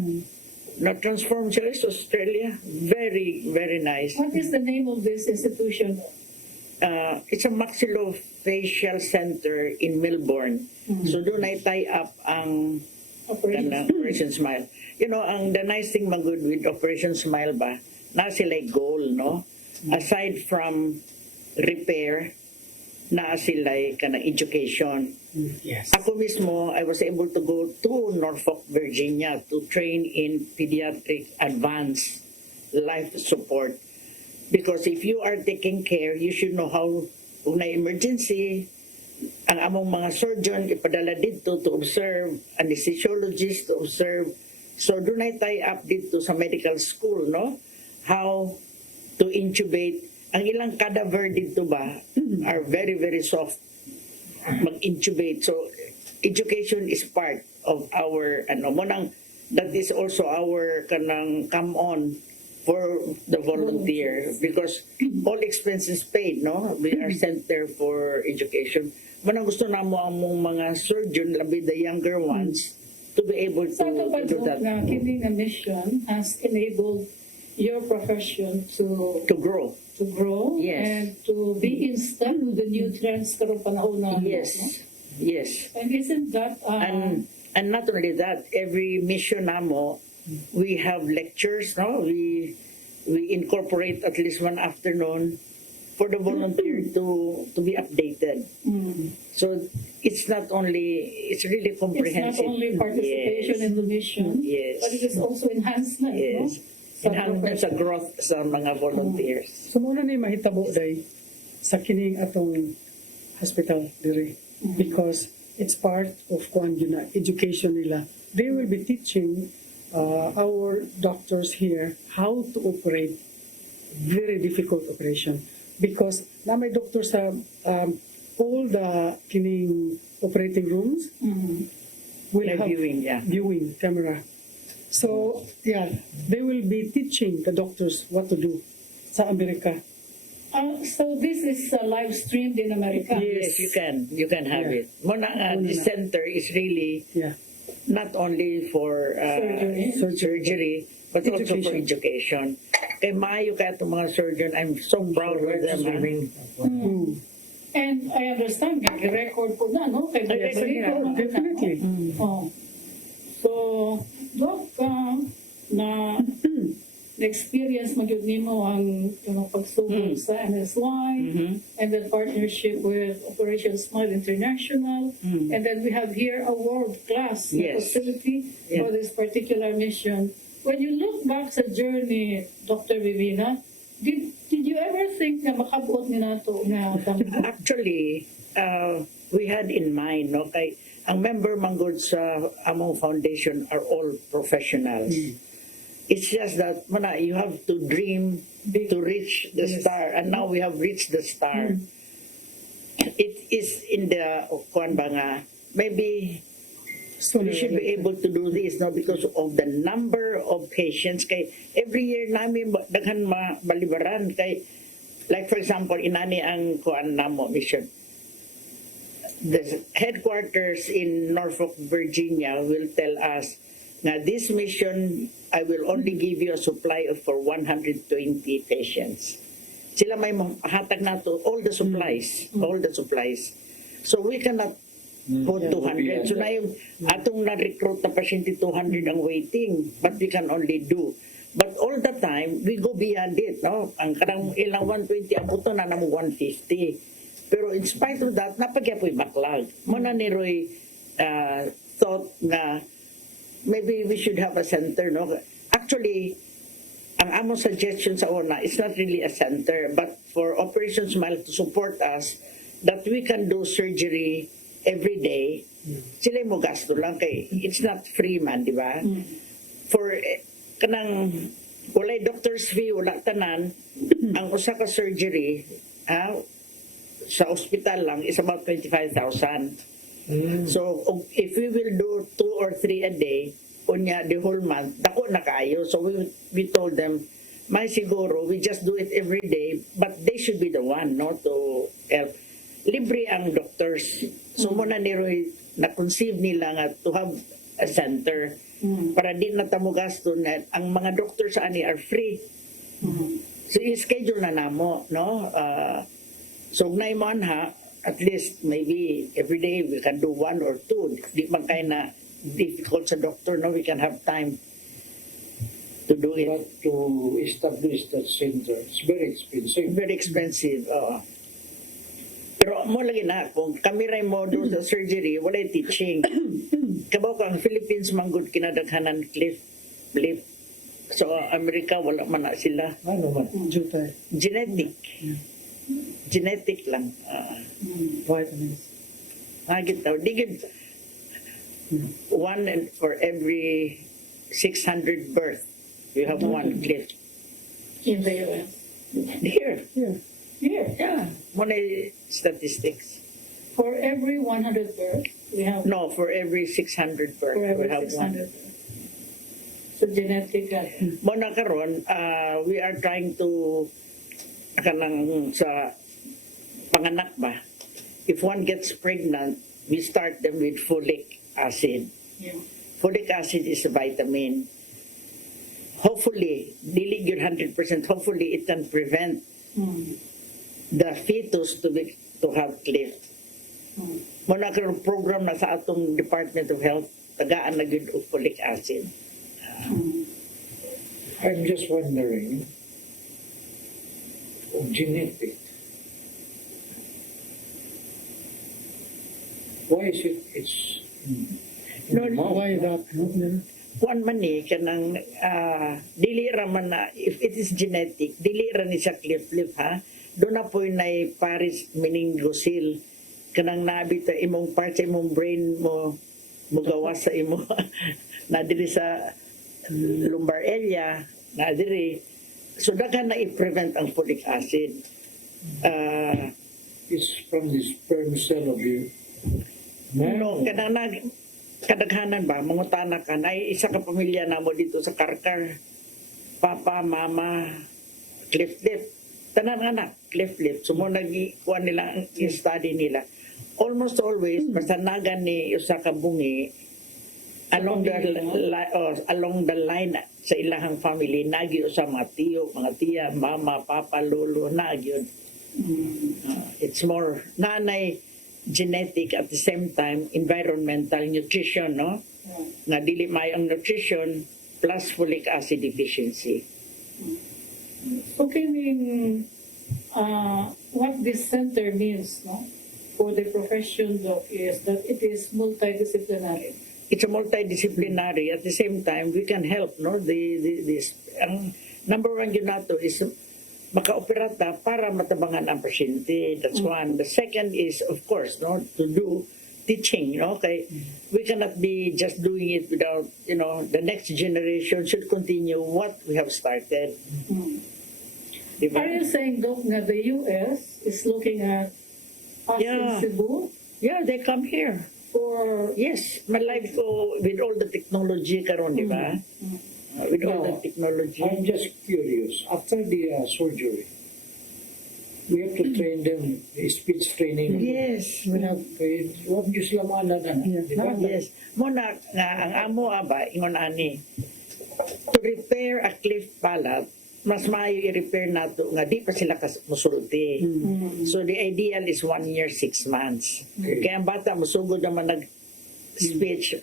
Na-transform siya sa Australia. Very, very nice. What is the name of this institution? It's a maxillofacial center in Melbourne. So doon ay tie up ang kanang Operation Smile. You know, the nice thing magud with Operation Smile ba, na sila goal, no? Aside from repair, na sila kanang education. Yes. Ako mismo, I was able to go to Norfolk, Virginia to train in pediatric advanced life support. Because if you are taking care, you should know how, kung na emergency, ang among mga surgeon ipadala dito to observe, anesthesiologist to observe. So doon ay tie up dito sa medical school, no? How to intubate. Ang ilang cadaver dito ba are very, very soft mag-intubate. So education is part of our, that is also our kanang come on for the volunteer because all expenses paid, no? We are sent there for education. Manang gusto na mo ang mga surgeon, labi the younger ones, to be able Sa to do that. na kining mission has enabled your profession to grow. grow Yes. and to be in step with the new trends karong panahon na Yes. no? Yes. And isn't that And not only that, every mission namo, we have lectures, no? We incorporate at least one afternoon for the volunteer to be updated. So it's not only, it's really it's comprehensive. not only participation in the mission, Yes. but it is also enhancement, no? Yes. Enhancement sa growth sa mga volunteers. So muna ni mahitabo day sa kining atong hospital diri because it's part of kuan yun na education nila. They will be teaching our doctors here how to operate very difficult operation because na may doctor sa all the kining operating rooms will Like have viewing, camera. So, yeah, they will be teaching the doctors what to do sa Amerika. So this is live streamed in America. Yes, you can have Yeah. it. Muna this center is really Yeah. not only for surgery, but also for education. Kay maayo kaya itong mga surgeon, I'm so proud of them. And I understand, nag-record po na, no? Kay Definitely. Oh. So, Doc, na-experience magyud nimo ang pagsugod sa NSY and then partnership with Operation Smile International and then we have here a world-class facility for this particular mission. When you look back sa journey, Dr. Vivina, did you ever think na makabuot ni nato nga Actually, we had in mind, no, kay ang member manggod sa among foundation are all professionals. It's just that you have to dream to reach the star, and now we have reached the star. It is in the kuan ba nga, maybe we should be able to do this now because of the number of patients. Kay every year namin daghan balibaran kay, like for example, inani ang kuan namo mission. The headquarters in Norfolk, Virginia will tell us na this mission, I will only give you a supply of for 120 patients. Sila may hatag na to all the supplies. So we cannot put 200. So na yung atong na-recruit na pasyente 200 ang waiting, but we can only do. But all the time, we go beyond it. No? Ang karang ilang 120, abuto na namo 150. Pero in spite of that, napagyapoy backlog. Muna ni Roy thought na maybe we should have a center. No? Actually, ang among suggestion sa una, it's not really a center, but for Operation Smile to support us, that we can do surgery every day. Sila mo gasto lang kay it's not free man, di ba? For kanang walay doctor's fee, wala tanan, ang usa ka surgery, sa hospital lang is about 25,000. So if we will do 2 or 3 a day, unya the whole month, dako na kayo. So we told them, may siguro, we just do it every day, but they should be the one, no, to help. libre ang doctors. So muna ni Roy, na-conceive nila nga to have a center para di na tamo gasto na ang mga doctors ani are free. So i-schedule na namo, no? So ugnay man ha, at least maybe every day we can do 1 or 2. Di man kay na difficult sa doctor, no? We can have time to do it. But to establish that center, it's very expensive. Very expensive. Pero mo lagi na, kung kami rin mo doon sa surgery, wala teaching. Kabaw ka, ang Philippines manggod kinadaghanan lift. So, Amerika, wala man na sila. Ano man? Jutay. Genetic. Genetic lang. Vitamins. Hagit daw. Digid. For every 600 birth, you have one cliff. In the US. Here. Yeah. Here. Yeah. Muna statistics. For every 100 births, we have No, for every 600 birth, for every we have 600 one. births. So genetic. Muna karon, we are trying to kanang sa panganak ba. If one gets pregnant, we start them with folic acid. Yeah. Folic acid is a vitamin. Hopefully, dili gyud 100%. Hopefully, it can prevent the fetus to have cleft. Muna karon program na sa atong Department of Health, tagaan na gyud og folic acid. I'm just wondering, genetic, why is it's No, Why that? No? Kuan man ni kanang dili ra man na, if it is genetic, dili ra ni siya cliff ha. Do na po nay Paris meningocele kanang nabita imong part sa imong brain mo mugawas sa imo na diri sa lumbar area na diri, so daghan na i-prevent ang folic acid. it's from the sperm cell of you? No, kanang kadaghanan ba, mangutana ka, na isa ka pamilya na mo dito sa Karkar, papa, mama, cliff-lip, tanan anak, cliff-lip. So mo nag-ikuan nila ang study nila. Almost always, basta nagan ni usa ka bungi, along the line sa ilahang family, nagi usa mga tiyo, mga tiya, mama, papa, lolo, nagi yun. It's more, nanay, genetic at the same time environmental nutrition, no? Na dili may ang nutrition plus folic acid deficiency. Okay, what this center means, no, for the profession, Doc, is that it is multidisciplinary. It's a multidisciplinary. At the same time, we can help, no? Ang number one yun nato is maka-operata para matabangan ang pasyente. That's one. The second is, of course, no, to do teaching. No? Okay, we cannot be just doing it without, the next generation should continue what we have started. Diba? Are you saying, Doc, that the US is looking at us in Cebu Yeah, they come here. for... Yes, malive ko with all the technology karon, di ba? With all the technology. I'm just curious. After the surgery, we have to train them, speech training. Yes. We have, huwag nyo sila maalanan. Di ba? Yes. Muna, ang amo aba, ingon ani, to repair a cleft palate, mas maayo i-repair nato nga di pa sila musulti. So the ideal is 1 year, 6 months. Kaya ang bata musugod naman nag-speech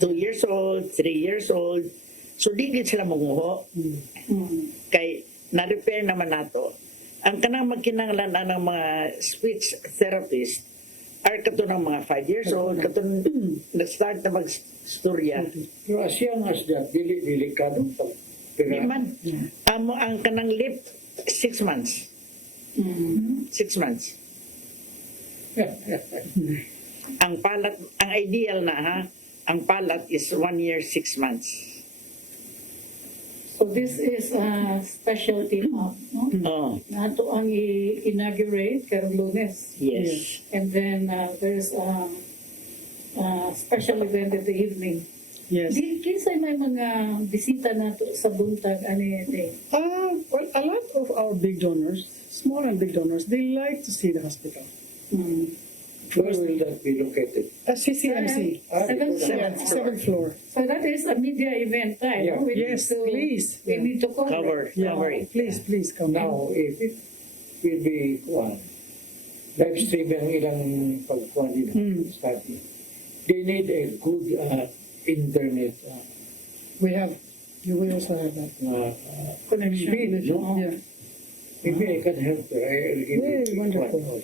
2 years old, 3 years old. So di gid sila manguho. Kay na-repair naman nato. Ang kanang magkinahanglan ng mga speech therapist are kato ng mga 5 years old, kato na-start na mag-storya. Pero as young as that, delikado. Di man. Ang kanang lip, 6 months. 6 months. Ang palat, ang ideal na ha, ang palat is 1 year, 6 months. So this is a specialty hub, no? Oh, Nato ang i-inaugurate karong Lunes. yes. And then there's a special event in the evening. Yes. Di kinsay may mga bisita nato sa buntag ani day. Well, a lot of our big donors, small and big donors, they like to see the hospital. Where will that be located? CCMC, seventh floor. So that is a media event, right? Yeah. We need Yes, to- please. We need to cover. Cover it. Please come. Now, if it will be live stream ang ilang pagkuhan nila, study, they need a good internet We also have that. Connection. Speed, no? Yeah. Maybe I can help her. I'll give Yay, you wonderful. one.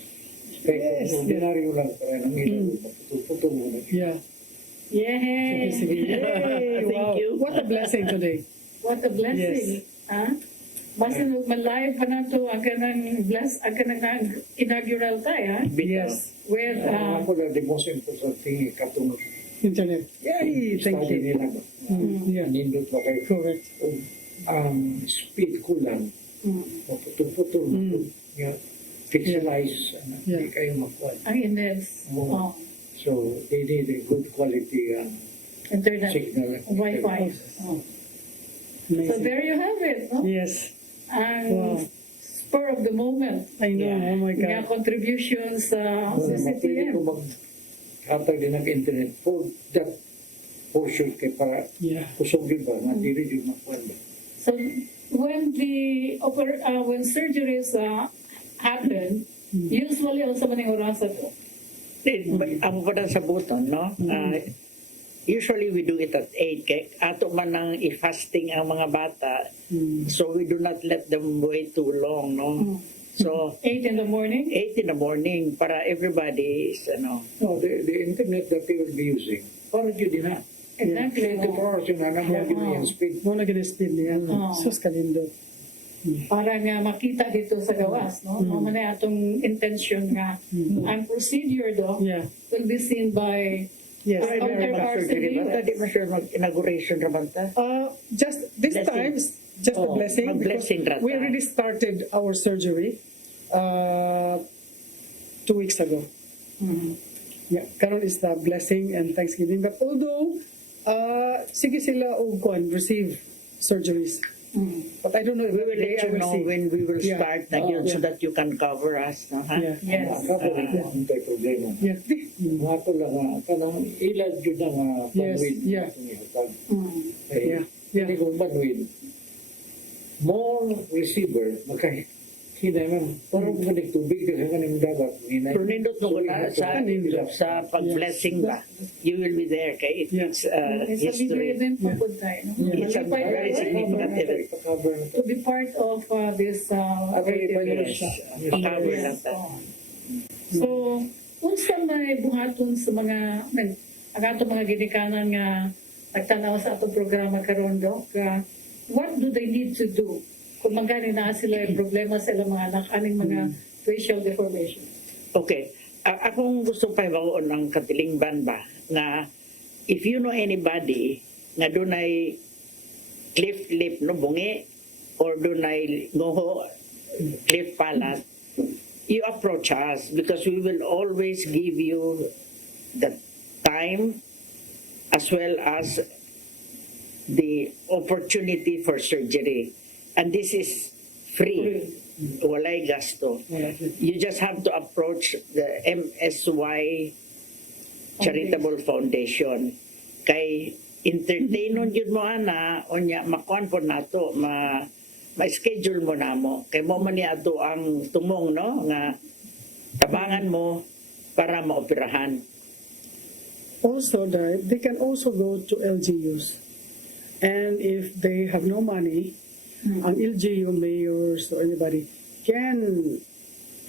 Kaya Yes. kung ordinaryo lang tayo ng ilaw, maputo muna. Yeah. Yay! Yay! Thank Wow. you. What a blessing today. What a blessing. Ah? Basta mag-live pa na to, ang kanang inaugural tayo, ha? Yes. With, Ako na, the most important thing, katong Internet. Yay! Thank study you. nila. Yeah. Nindot na kayo. Correct. Ang speed kulang, maputo-puto, yeah, pixelize, Yeah. hindi kayo makuha. ang index. Oo. Oh, So, they need a good quality internet. signal. Wi-Fi. Oh. So Amazing. there you have it, no? Yes. Ang Wow. spur of the moment. I know. Yeah. Oh my Nga God. contributions sa Pwede ko CCTM. mag-hatag din ng internet for that portion kay para Yeah. kusogin ba, nga dili yung makuha ba. So when when surgeries happen, usually also maning oras to. Ako pa lang sa buton, no? Usually we do it at 8. Kaya ato man nang i-fasting ang mga bata, so we do not let them wait too long, no? So, 8 in the morning. 8 in the morning para everybody is, No, the internet that they will be using, para yun din ha. Exactly. 24 hours yun na, naman yun yung speed. Muna gina speed niya. Oh. Sus kalindot. Para nga makita dito sa gawas, no? Mama na atong intention nga ang procedure do Yeah. will be seen by Yes. Right. Primary mag-surgery ba? Di ba sure mag-inauguration naman ta? Just this Blessing. time, just a Oh, blessing. mag-blessing because rata. we already started our surgery 2 weeks ago. Yeah, karon is the blessing and Thanksgiving. But although, sige sila og kuan receive surgeries. But I don't know if We will they let you know receive. when we will Yeah. start na yun so Yeah. that you can cover us. No, ha? Yeah. yes. Ang kapalit ko, ang tayo problema. Yeah. Mga ko lang nga, kanang ilad yun na nga, Yes, panwid. yeah. Yeah. Yeah. Hindi kong panwid. More receiver, hinaman, parang galing tubig kasi galing dagat. Pero nindot mo na sa pag-blessing ba, you will be there kay it's It's a video history. event po po tayo, no? It's a very significant event. To be part of this great event. Yes, pa-cover lang ta. Oh. So, unsa may buhaton sa mga ang ato mga ginikanan nga nagtanaw sa atong programa karon do, what do they need to do kung magani na sila yung problema sa ilang mga anak aning mga facial deformation? Okay. Akong gusto pa ibaon ang katilingban ba na if you know anybody nga dunay cliff lip no bungi or dunay ngoho cliff palat, you approach us because we will always give you the time as well as the opportunity for surgery. And this is free. Walay gasto. You just have to approach the MSY Charitable Foundation. Kay entertainon yun mo ana, onya makuan po nato, ma-schedule mo na mo. Kay mo man niya ato ang tumong, no? Nga tabangan mo para maoperahan. Also, they can also go to LGUs. And if they have no money, ang LGU mayors or anybody can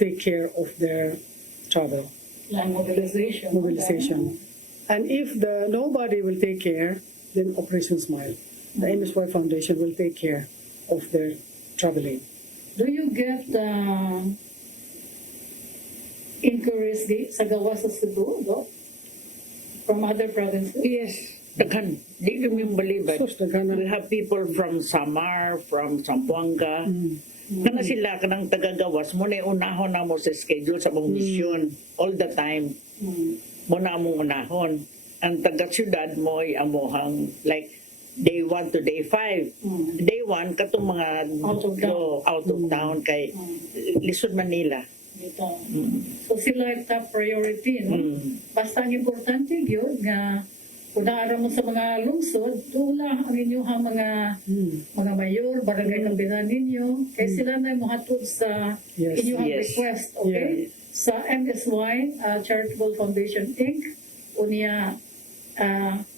take care of their travel, Like mobilization. mobilization. And if nobody will take care, then Operation Smile, the MSY Foundation will take care of their traveling. Do you get inquiries sa gawas sa Cebu, do? From other provinces? Yes. Daghan. Di kami believe it. Sus, daghan na. We have people from Samar, from Zamboanga. Kana sila, kanang tagagawas, muna unahon na mo sa schedule sa mong mission all the time. Muna among unahon. Ang taga-syudad mo ay amuhang like day 1 to day 5. Day 1, katong mga Out of town. out of town kay Lisod Manila. Dito. So sila yung top priority, no? Basta ang importante yun nga kung naara mo sa mga lungsod, tula ang inyong mga mayor, barangay kapitan ninyo, kaya sila na yung muhatod sa Yes. inyong Yes. request, okay? Sa MSY, Charitable Foundation Inc., unya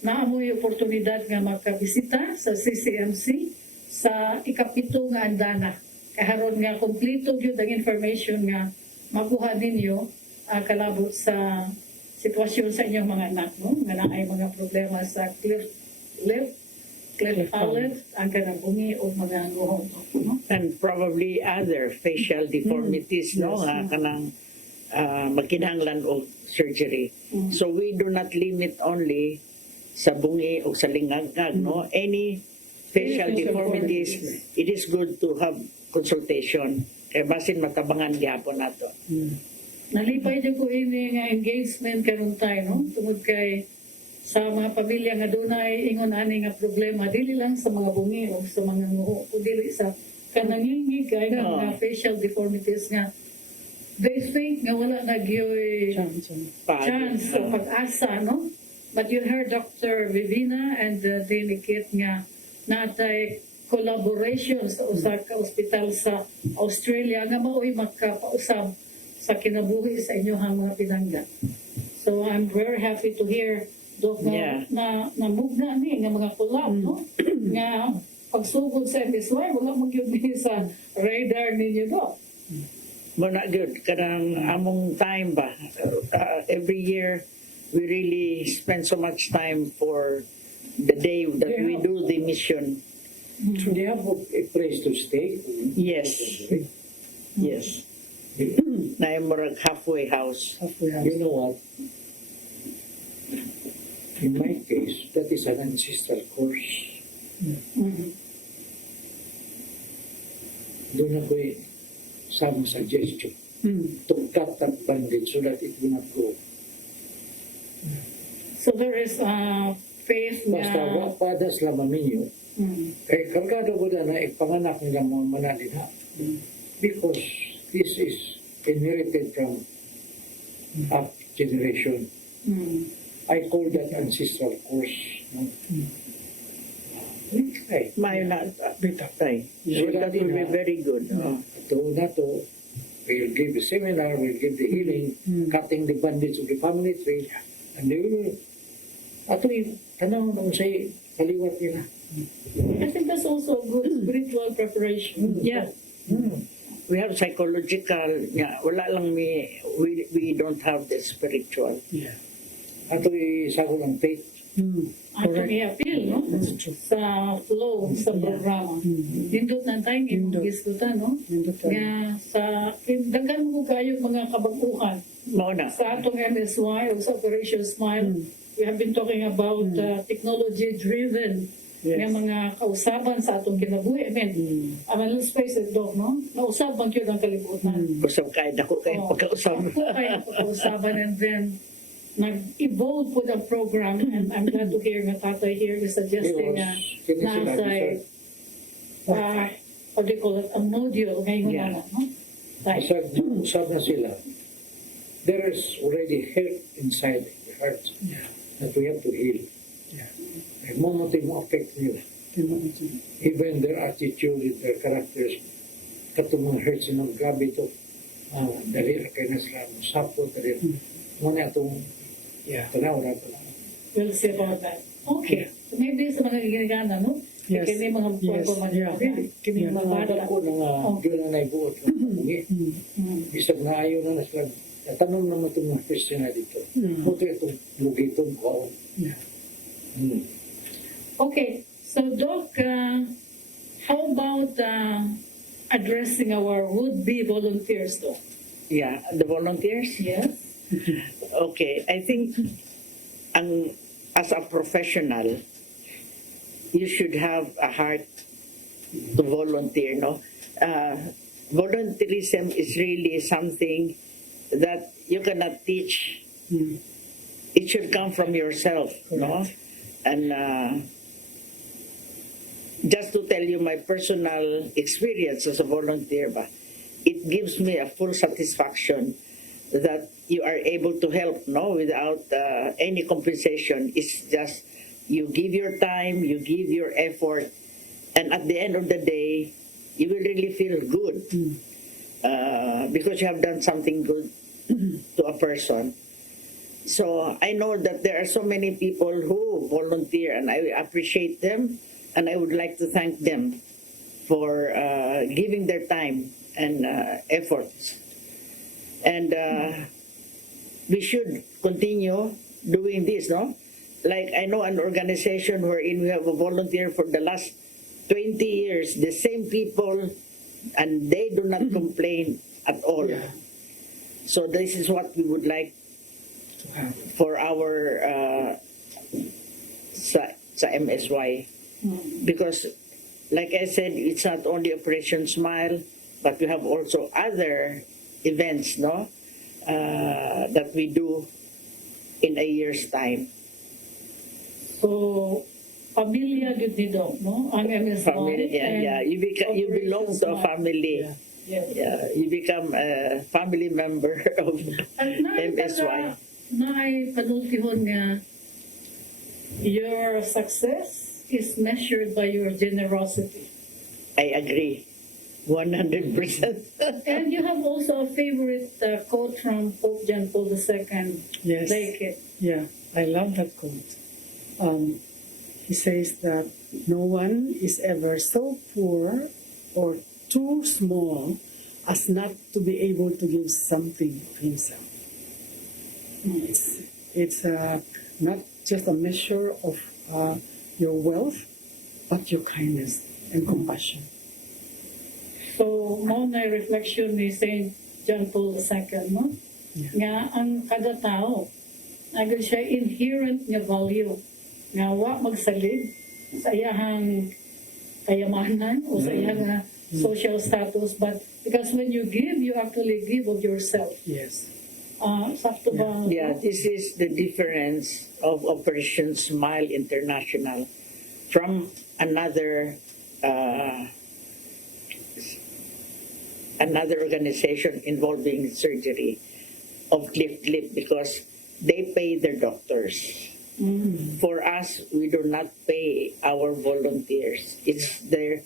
naamoy oportunidad nga makabisita sa CCMC sa ikapito nga andana. Kaharon nga kompleto gyud ang information nga makuha ninyo kalabot sa sitwasyon sa inyong mga anak, no? Nga naay mga problema sa cleft palate, ang kanang bungi o mga nguhong, no? And probably other facial deformities, no? Nga kanang magkinahanglan og surgery. So we do not limit only sa bungi o sa lingagag, no? Any facial deformities, it is good to have consultation. Kaya basin matabangan gyapon nato. Nalipay din ko ini nga engagement karong tayo, no? Tungod kay sa mga pamilya nga dunay ingon ani nga problema dili lang sa mga bungi o sa mga nguho, kundi sa kanangingig kay nga facial deformities nga they think nga wala na gyoy chance o pag-asa, no? But you heard Dr. Vivina and they indicate nga natay collaboration sa usa ka ospital sa Australia nga mao'y makapausab sa kinabuhi sa inyong mga pinangga. So I'm very happy to hear Dok na mugna ni nga mga collab, no? Nga pagsugod sa MSY wala magyud ni sa radar ninyo, Dok. Muna good kanang among time ba every year we really spend so much time for the day that we do the mission. So they have a place to stay. Yes. Yes. Na murag halfway house. You know what? In my case, that is an ancestral course. Doon ako'y some suggestion to cut that bandage so that it will not go. So there is faith Basta na wapadas lamang ninyo. Kaya kargado ko na ipanganak nila mga manalina. Because this is inherited from up generation. I call that ancestral course. Okay. Mayo na tay. So that will be very good. Ito na to, we'll give the seminar, we'll give the healing, cutting the bandage of the family tree, and they will, ato yung tanong nung say, kaliwat nila. I think that's also a good spiritual preparation. Yeah. We have psychological, wala lang we don't have the spiritual. Ato yung sago ng faith. Ato i-appeal, no? Sa flow, sa programa. Nindot na tayo, imong giskutan, no? Nga sa, daghan mo kayo mga kabaguhan. Mauna. Sa atong MSY o sa Operation Smile, we have been talking about technology-driven nga mga kausaban sa atong kinabuhi. I mean, let's face it, Doc, no? Nausaban yun ang kalibutan. Usap kayo, dako kayo pagkausap. Kaya pagkausaban and then nag-evolve po the program and I'm glad to hear nga tatay here is suggesting na nasa what do you call it, a module ngayon na, no? Usap na sila. There is already hurt inside the heart that we have to heal. May moment mo affect nila. Even their attitude, their characters, katong mga hurts ng grabe ito. Dali na kayo na sila, sapot, dali. Muna itong tanaw na ito. We'll see about that. Okay. So maybe sa mga ginagana, no? Yes. Kaya may mga Kini mga bata. Ako na nga, yun na naibuot ng bungi. Bisag na ayaw na sila. Tanong naman itong mga Christian na dito. Ito itong lugitong ko. Okay. So, Doc, how about addressing our would-be volunteers, Doc? Yeah, the volunteers? Yes. Okay, I think as a professional, you should have a heart to volunteer, no? Volunteerism is really something that you cannot teach. It should come from yourself, no? And just to tell you my personal experience as a volunteer, it gives me a full satisfaction that you are able to help, no, without any compensation. It's just you give your time, you give your effort, and at the end of the day, you will really feel good because you have done something good to a person. So I know that there are so many people who volunteer, and I appreciate them, and I would like to thank them for giving their time and efforts. And we should continue doing this, no? Like I know an organization wherein we have a volunteer for the last 20 years, the same people, and they do not complain at all. Yeah. So this is what we would like for our sa MSY. Because like I said, it's not only Operation Smile, but we have also other events, no, that we do in a year's time. So, pamilya gud ni Doc, no? Ang MSY. Family, yeah. You belong to a family. Yeah. Yes. Yeah, you become a family member of At MSY. panultihon nga, your success is measured by your generosity. I agree, 100%. And you have also a favorite quote from Pope John Paul II. Yes. Like it. Yeah, I love that quote. He says that no one is ever so poor or too small as not to be able to give something of himself. It's not just a measure of your wealth, but your kindness and compassion. So, mo na reflection ni St. John Paul II, no? Yeah. Nga ang kada tao, agad siya inherent nga value. Nga wa magsalig sa iyahang kayamanan o sa iyahang social status, but because when you give, you actually give of yourself. Yes. Sakto ba? Yeah, this is the difference of Operation Smile International from another organization involving surgery of Cliff because they pay their doctors. For us, we do not pay our volunteers. It's their,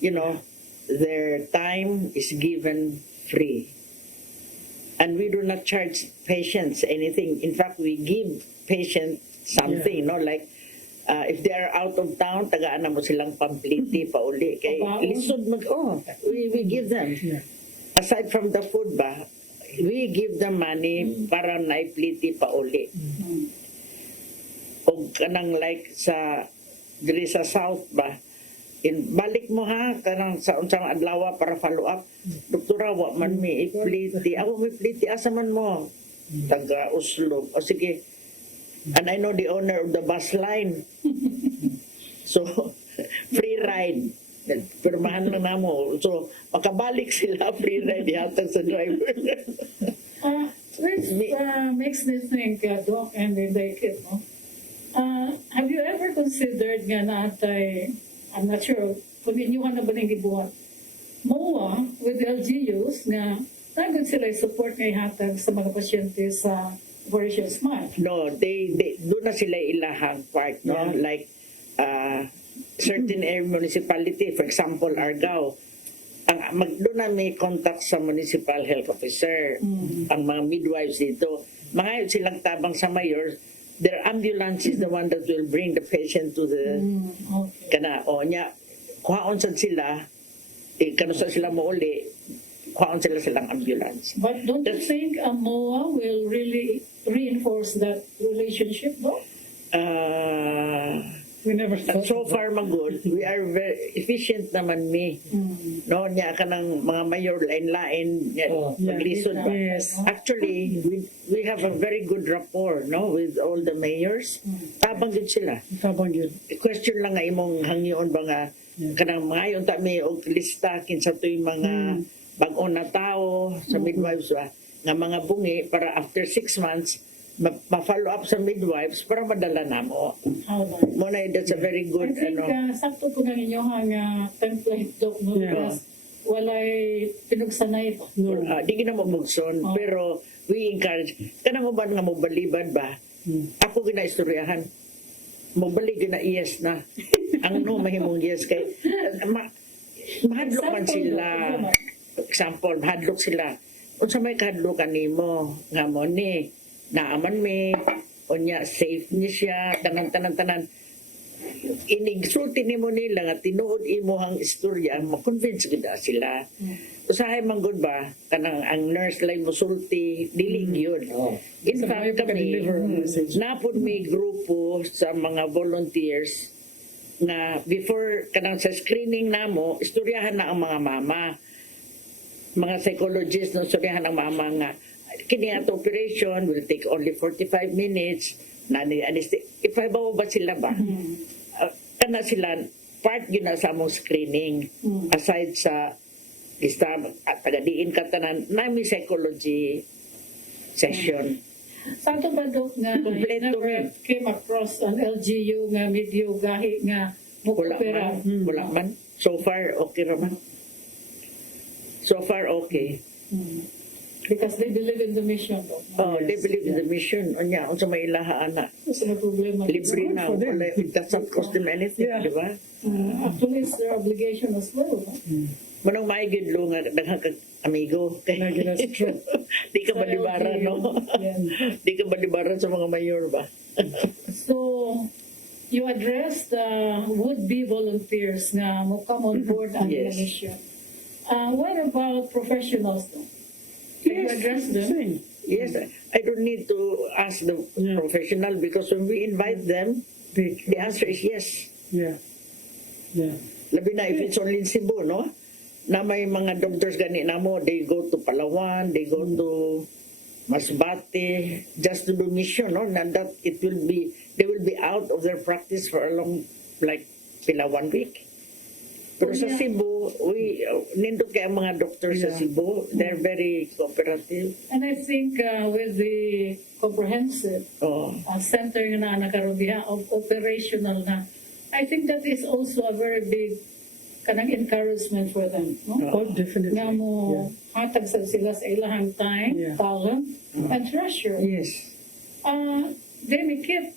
their time is given free. And we do not charge patients anything. In fact, we give patients something, like if they are out of town, tagaan na mo silang pampliti pa uli. Kay lisod we give them. Yeah. Aside from the food ba, we give them money para naipliti pa uli. O kanang like sa diri sa South ba, balik mo ha kanang sa unsang adlaw para follow up. Doktora wa man mi ipliti. Ako mi pliti asa man mo? Taga Oslo. O sige. And I know the owner of the bus line. So free ride. Pirmahan lang namo. So makabalik sila free ride yata sa driver. This makes me think, Doc, and Daikit, no? Have you ever considered nga natay, I'm not sure, kung inyuhan na ba ng gibuhat, MOA with LGUs nga nagad sila support nga ihatag sa mga pasyente sa Operation Smile? No, they doon na sila ilahang part, no? Yeah. Like certain municipality, for example, Argao, doon na may contact sa municipal health officer, ang mga midwives dito. Mga silang tabang sa mayor, their ambulance is the one that will bring the patient to the kana o nya kuhaon sad sila kanusa sila mo uli kuhaon sila silang ambulance. But don't you think MOA will really reinforce that relationship, no? We never thought So far magud, we are very efficient naman mi. No nya kanang mga mayor lain-lain maglisod ba. Yes. Actually, we have a very good rapport, no, with all the mayors. Tabang gid sila. Tabang yun. Question lang nga imong hangyoon ba nga kanang mga yon ta may og lista kinsa toy mga bag-o na tao sa midwives ba nga mga bungi para after 6 months ma-follow up sa midwives para madala namo. Muna, that's a very good, I think sakto po na ninyo ang template, Doc, no? Yeah. Because walay pinugsanay pa. No. Di ka na mamugson, Oh. pero we encourage. Kana mo ba nga mobalibad ba? Ako ginaistoryahan. Mobali gina yes na. Ang no mahimong yes kay mahadlok man sila. Example, mahadlok sila. Unsa may kahadlokan nimo nga mo ni naaman mi unya safe ni siya tanan inigsulti nimo nila nga tinuod imo ang istorya ma-convince gid sila. Usahay man gud ba kanang ang nurse lay mosulti dili gyud. In fact kami napud may grupo sa mga volunteers na before kanang sa screening namo istoryahan na ang mga mama, mga psychologists no istoryahan ang mama nga kini ato operation will take only 45 minutes na ni ipabaw ba sila ba kana sila part yun na sa among screening aside sa at tagadiin ka tanan nami psychology session. Sa ato ba, Dok, nga Kompleto never rin. came across an LGU nga medyo gahi nga Wala mukupera. man, wala man. So far okay raman. So far okay. Because they believe in the mission, Dok. Oh, they believe in the mission. Unya, unsa may ilaha ana. Kasi may problema. Libre na. for them. Wala, it doesn't cost them anything, Yeah. di ba? Actually, it's their obligation as well. No? Manong maigid lo nga daghang kag amigo. Lagi na true. Di ka Sa balibaran, no? Yeah. Di ka balibaran sa mga mayor ba? So, you address the would-be volunteers nga mo come on board ang Yes. mission. What about professionals, though? Can you address them? Same. Yes, I don't need to ask the professional because when we invite them, Big. the answer is yes. Yeah. Yeah. Labi na if it's only in Cebu, no? Na may mga doctors gani na mo, they go to Palawan, they go to Masbate, just to do mission, no? And that it will be, they will be out of their practice for a long, like, pila 1 week. Pero sa Cebu, we, nindot kay ang mga doctors sa Yeah. Cebu, they're very cooperative. And I think with the comprehensive Oh, center nga na nakaroon diha of operational na, I think that is also a very big kanang encouragement for them. No? Oh, definitely. Nga mo hatag sa sila sa ilahang time, Yeah. talent, and treasure. yes. Demi Kit,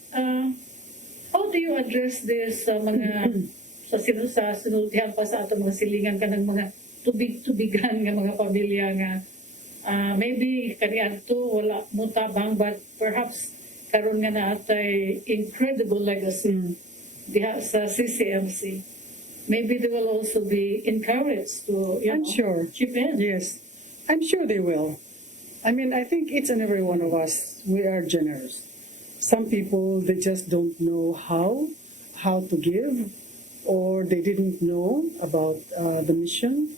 how do you address this mga sa sinultihan pa sa ato mga silingan ka ng mga tubig-tubigan nga mga pamilya nga maybe kaniadto wala mutabang but perhaps karon nga naatay incredible legacy diha sa CCMC. Maybe they will also be encouraged to I'm sure. chip in. Yes. I'm sure they will. I mean, I think each and every one of us, we are generous. Some people, they just don't know how to give, or they didn't know about the mission.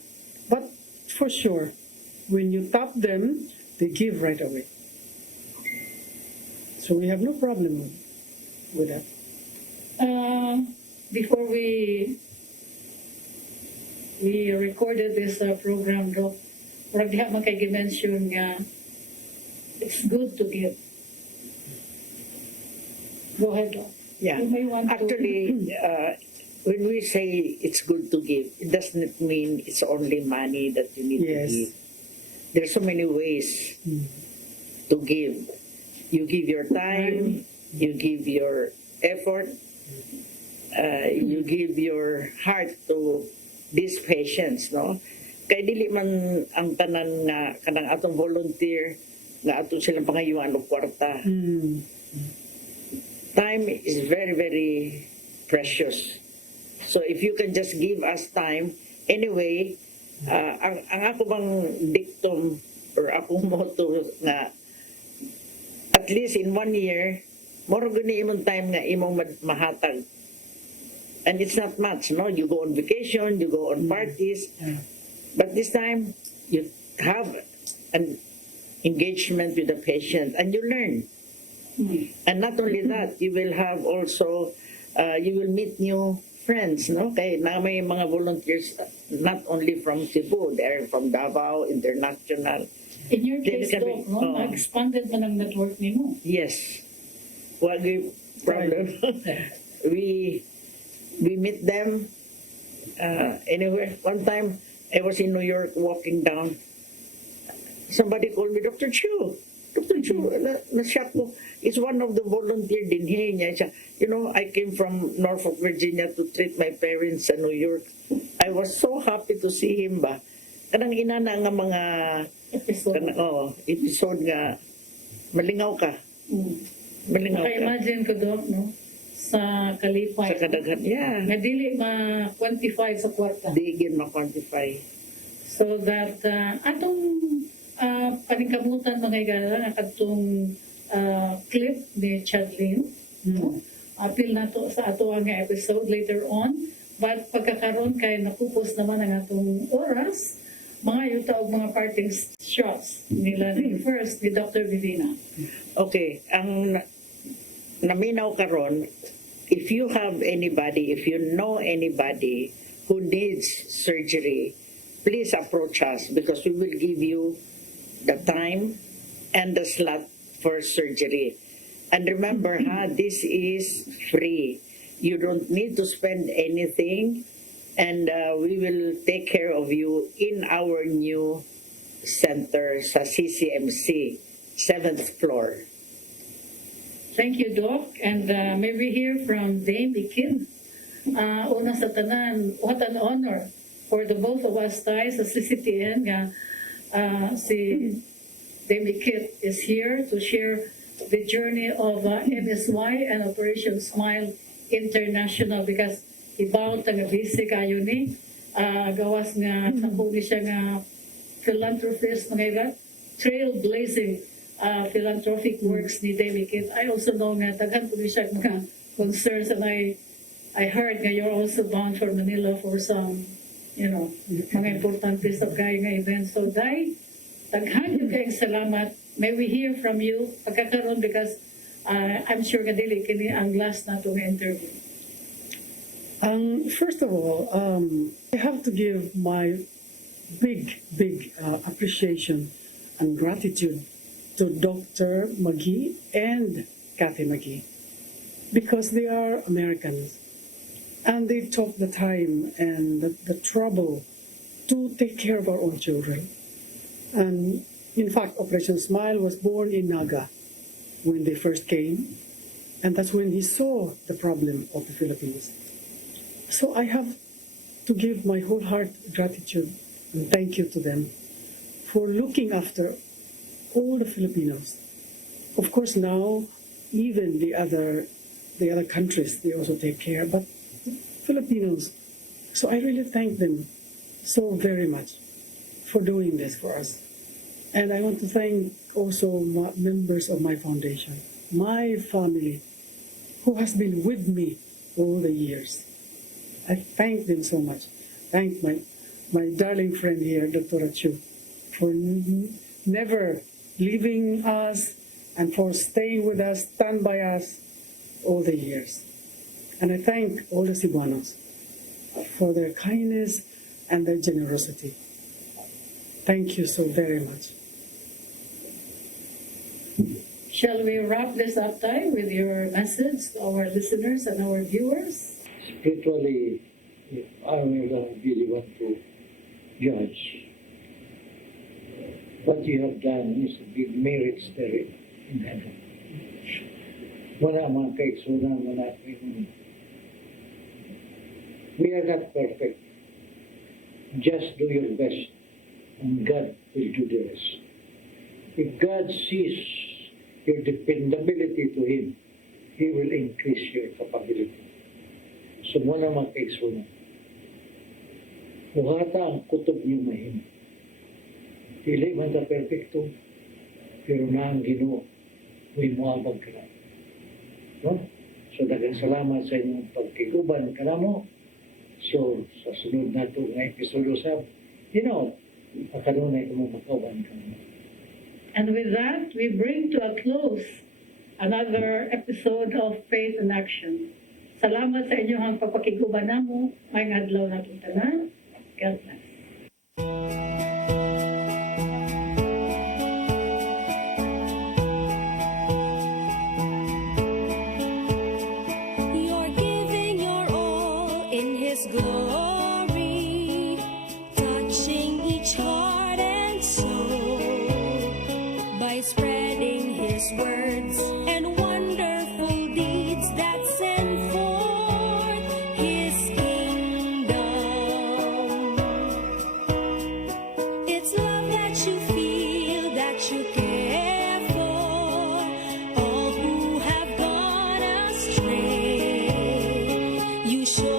But for sure, when you tap them, they give right away. So we have no problem with that. Before we recorded this program, Doc, murag diha man kay gimension nga it's good to give. Go ahead, Doc. Yeah. You may want to- Actually, when we say it's good to give, it doesn't mean it's only money that you need Yes. to give. There's so many ways to give. You give your time, you give your effort, you give your heart to these patients, no? Kay dili man ang tanan nga kanang atong volunteer nga atong silang pangayuan og kwarta. Time is very, very precious. So if you can just give us time, anyway, ang ako bang dictum or akong motto nga at least in 1 year, moro gani imong time nga imong mahatag. And it's not much, no? You go on vacation, you go on parties, but this time you have an engagement with the patient and you learn. And not only that, you will have also, you will meet new friends, no? Kaya na may mga volunteers, not only from Cebu, they're from Davao, International. In your case, Then Doc, no, expanded man ang network nimo. Yes. Wagi problem. we meet them anywhere. One time, I was in New York walking down. Somebody called me, Dr. Chu. Dr. Chu, na-shock ko. It's one of the volunteer din here niya. Siya, you know, I came from Norfolk, Virginia to treat my parents sa New York. I was so happy to see him ba. Kanang inana nga mga episode nga malingaw ka. Malingaw ka. Naka-imagine ko doon, no? Sa kalipay. Sa kadaghan, yeah. Na dili ma-quantify sa kwarta. Di yun ma-quantify. So that atong paningkamutan mga igala nga katong clip ni Chadlin, no? Apil na to sa ato ang episode later on, but pagkakaroon kay nakupos naman ang atong oras, mga yuta og mga parting shots nila ni first ni Dr. Vivina. Okay, ang naminaw karon, if you have anybody, if you know anybody who needs surgery, please approach us because we will give you the time and the slot for surgery. And remember, this is free. You don't need to spend anything, and we will take care of you in our new center sa CCMC, 7th floor. Thank you, Doc. And may we hear from Dame Ikin. Una sa tanan, what an honor for the both of us tayo sa CCTN nga si Dame Ikin is here to share the journey of MSY and Operation Smile International because ibaw nga busy kayo ni gawas nga sakuni siya nga philanthropist mga iba, trailblazing philanthropic works ni David Kit. I also know nga daghan po siya mga concerns and I heard nga you're also bound for Manila for some, you know, mga importante sa kaya nga events. So Day, daghan yung kayong salamat. May we hear from you pagkakaroon because I'm sure nga dili kini ang last na itong interview. First of all, I have to give my big appreciation and gratitude to Dr. McGee and Kathy McGee because they are Americans and they took the time and the trouble to take care of our own children. And in fact, Operation Smile was born in Naga when they first came, and that's when he saw the problem of the Filipinos. So I have to give my whole heart gratitude and thank you to them for looking after all the Filipinos. Of course, now even the other countries they also take care, but Filipinos. So I really thank them so very much for doing this for us. And I want to thank also members of my foundation, my family, who has been with me all the years. I thank them so much. Thank my darling friend here, Dr. Chu, for never leaving us and for staying with us, stand by us all the years. And I thank all the Cebuanos for their kindness and their generosity. Thank you so very much. Shall we wrap this up, Tay, with your message to our listeners and our viewers? Spiritually, if I will really want to judge, what you have done is a big merit there in heaven. Wala mga kaigsunan mo natin. We are not perfect. Just do your best and God will do the rest. If God sees your dependability to Him, He will increase your capability. So muna mga kaigsunan. Muhata ang kutob niyo mahim. Dili man ta perfecto, pero na ang Ginoo may muabag ka na. No? So daghang salamat sa inyong pagkiguban kanamo. So sa sunod na ito nga episode sa kanunay kung makauban kanamo. And with that, we bring to a close another episode of Faith in Action. Salamat sa inyong pagpakiguban namo. May adlaw na itong tanan. God bless. You're giving your all in His glory, touching show.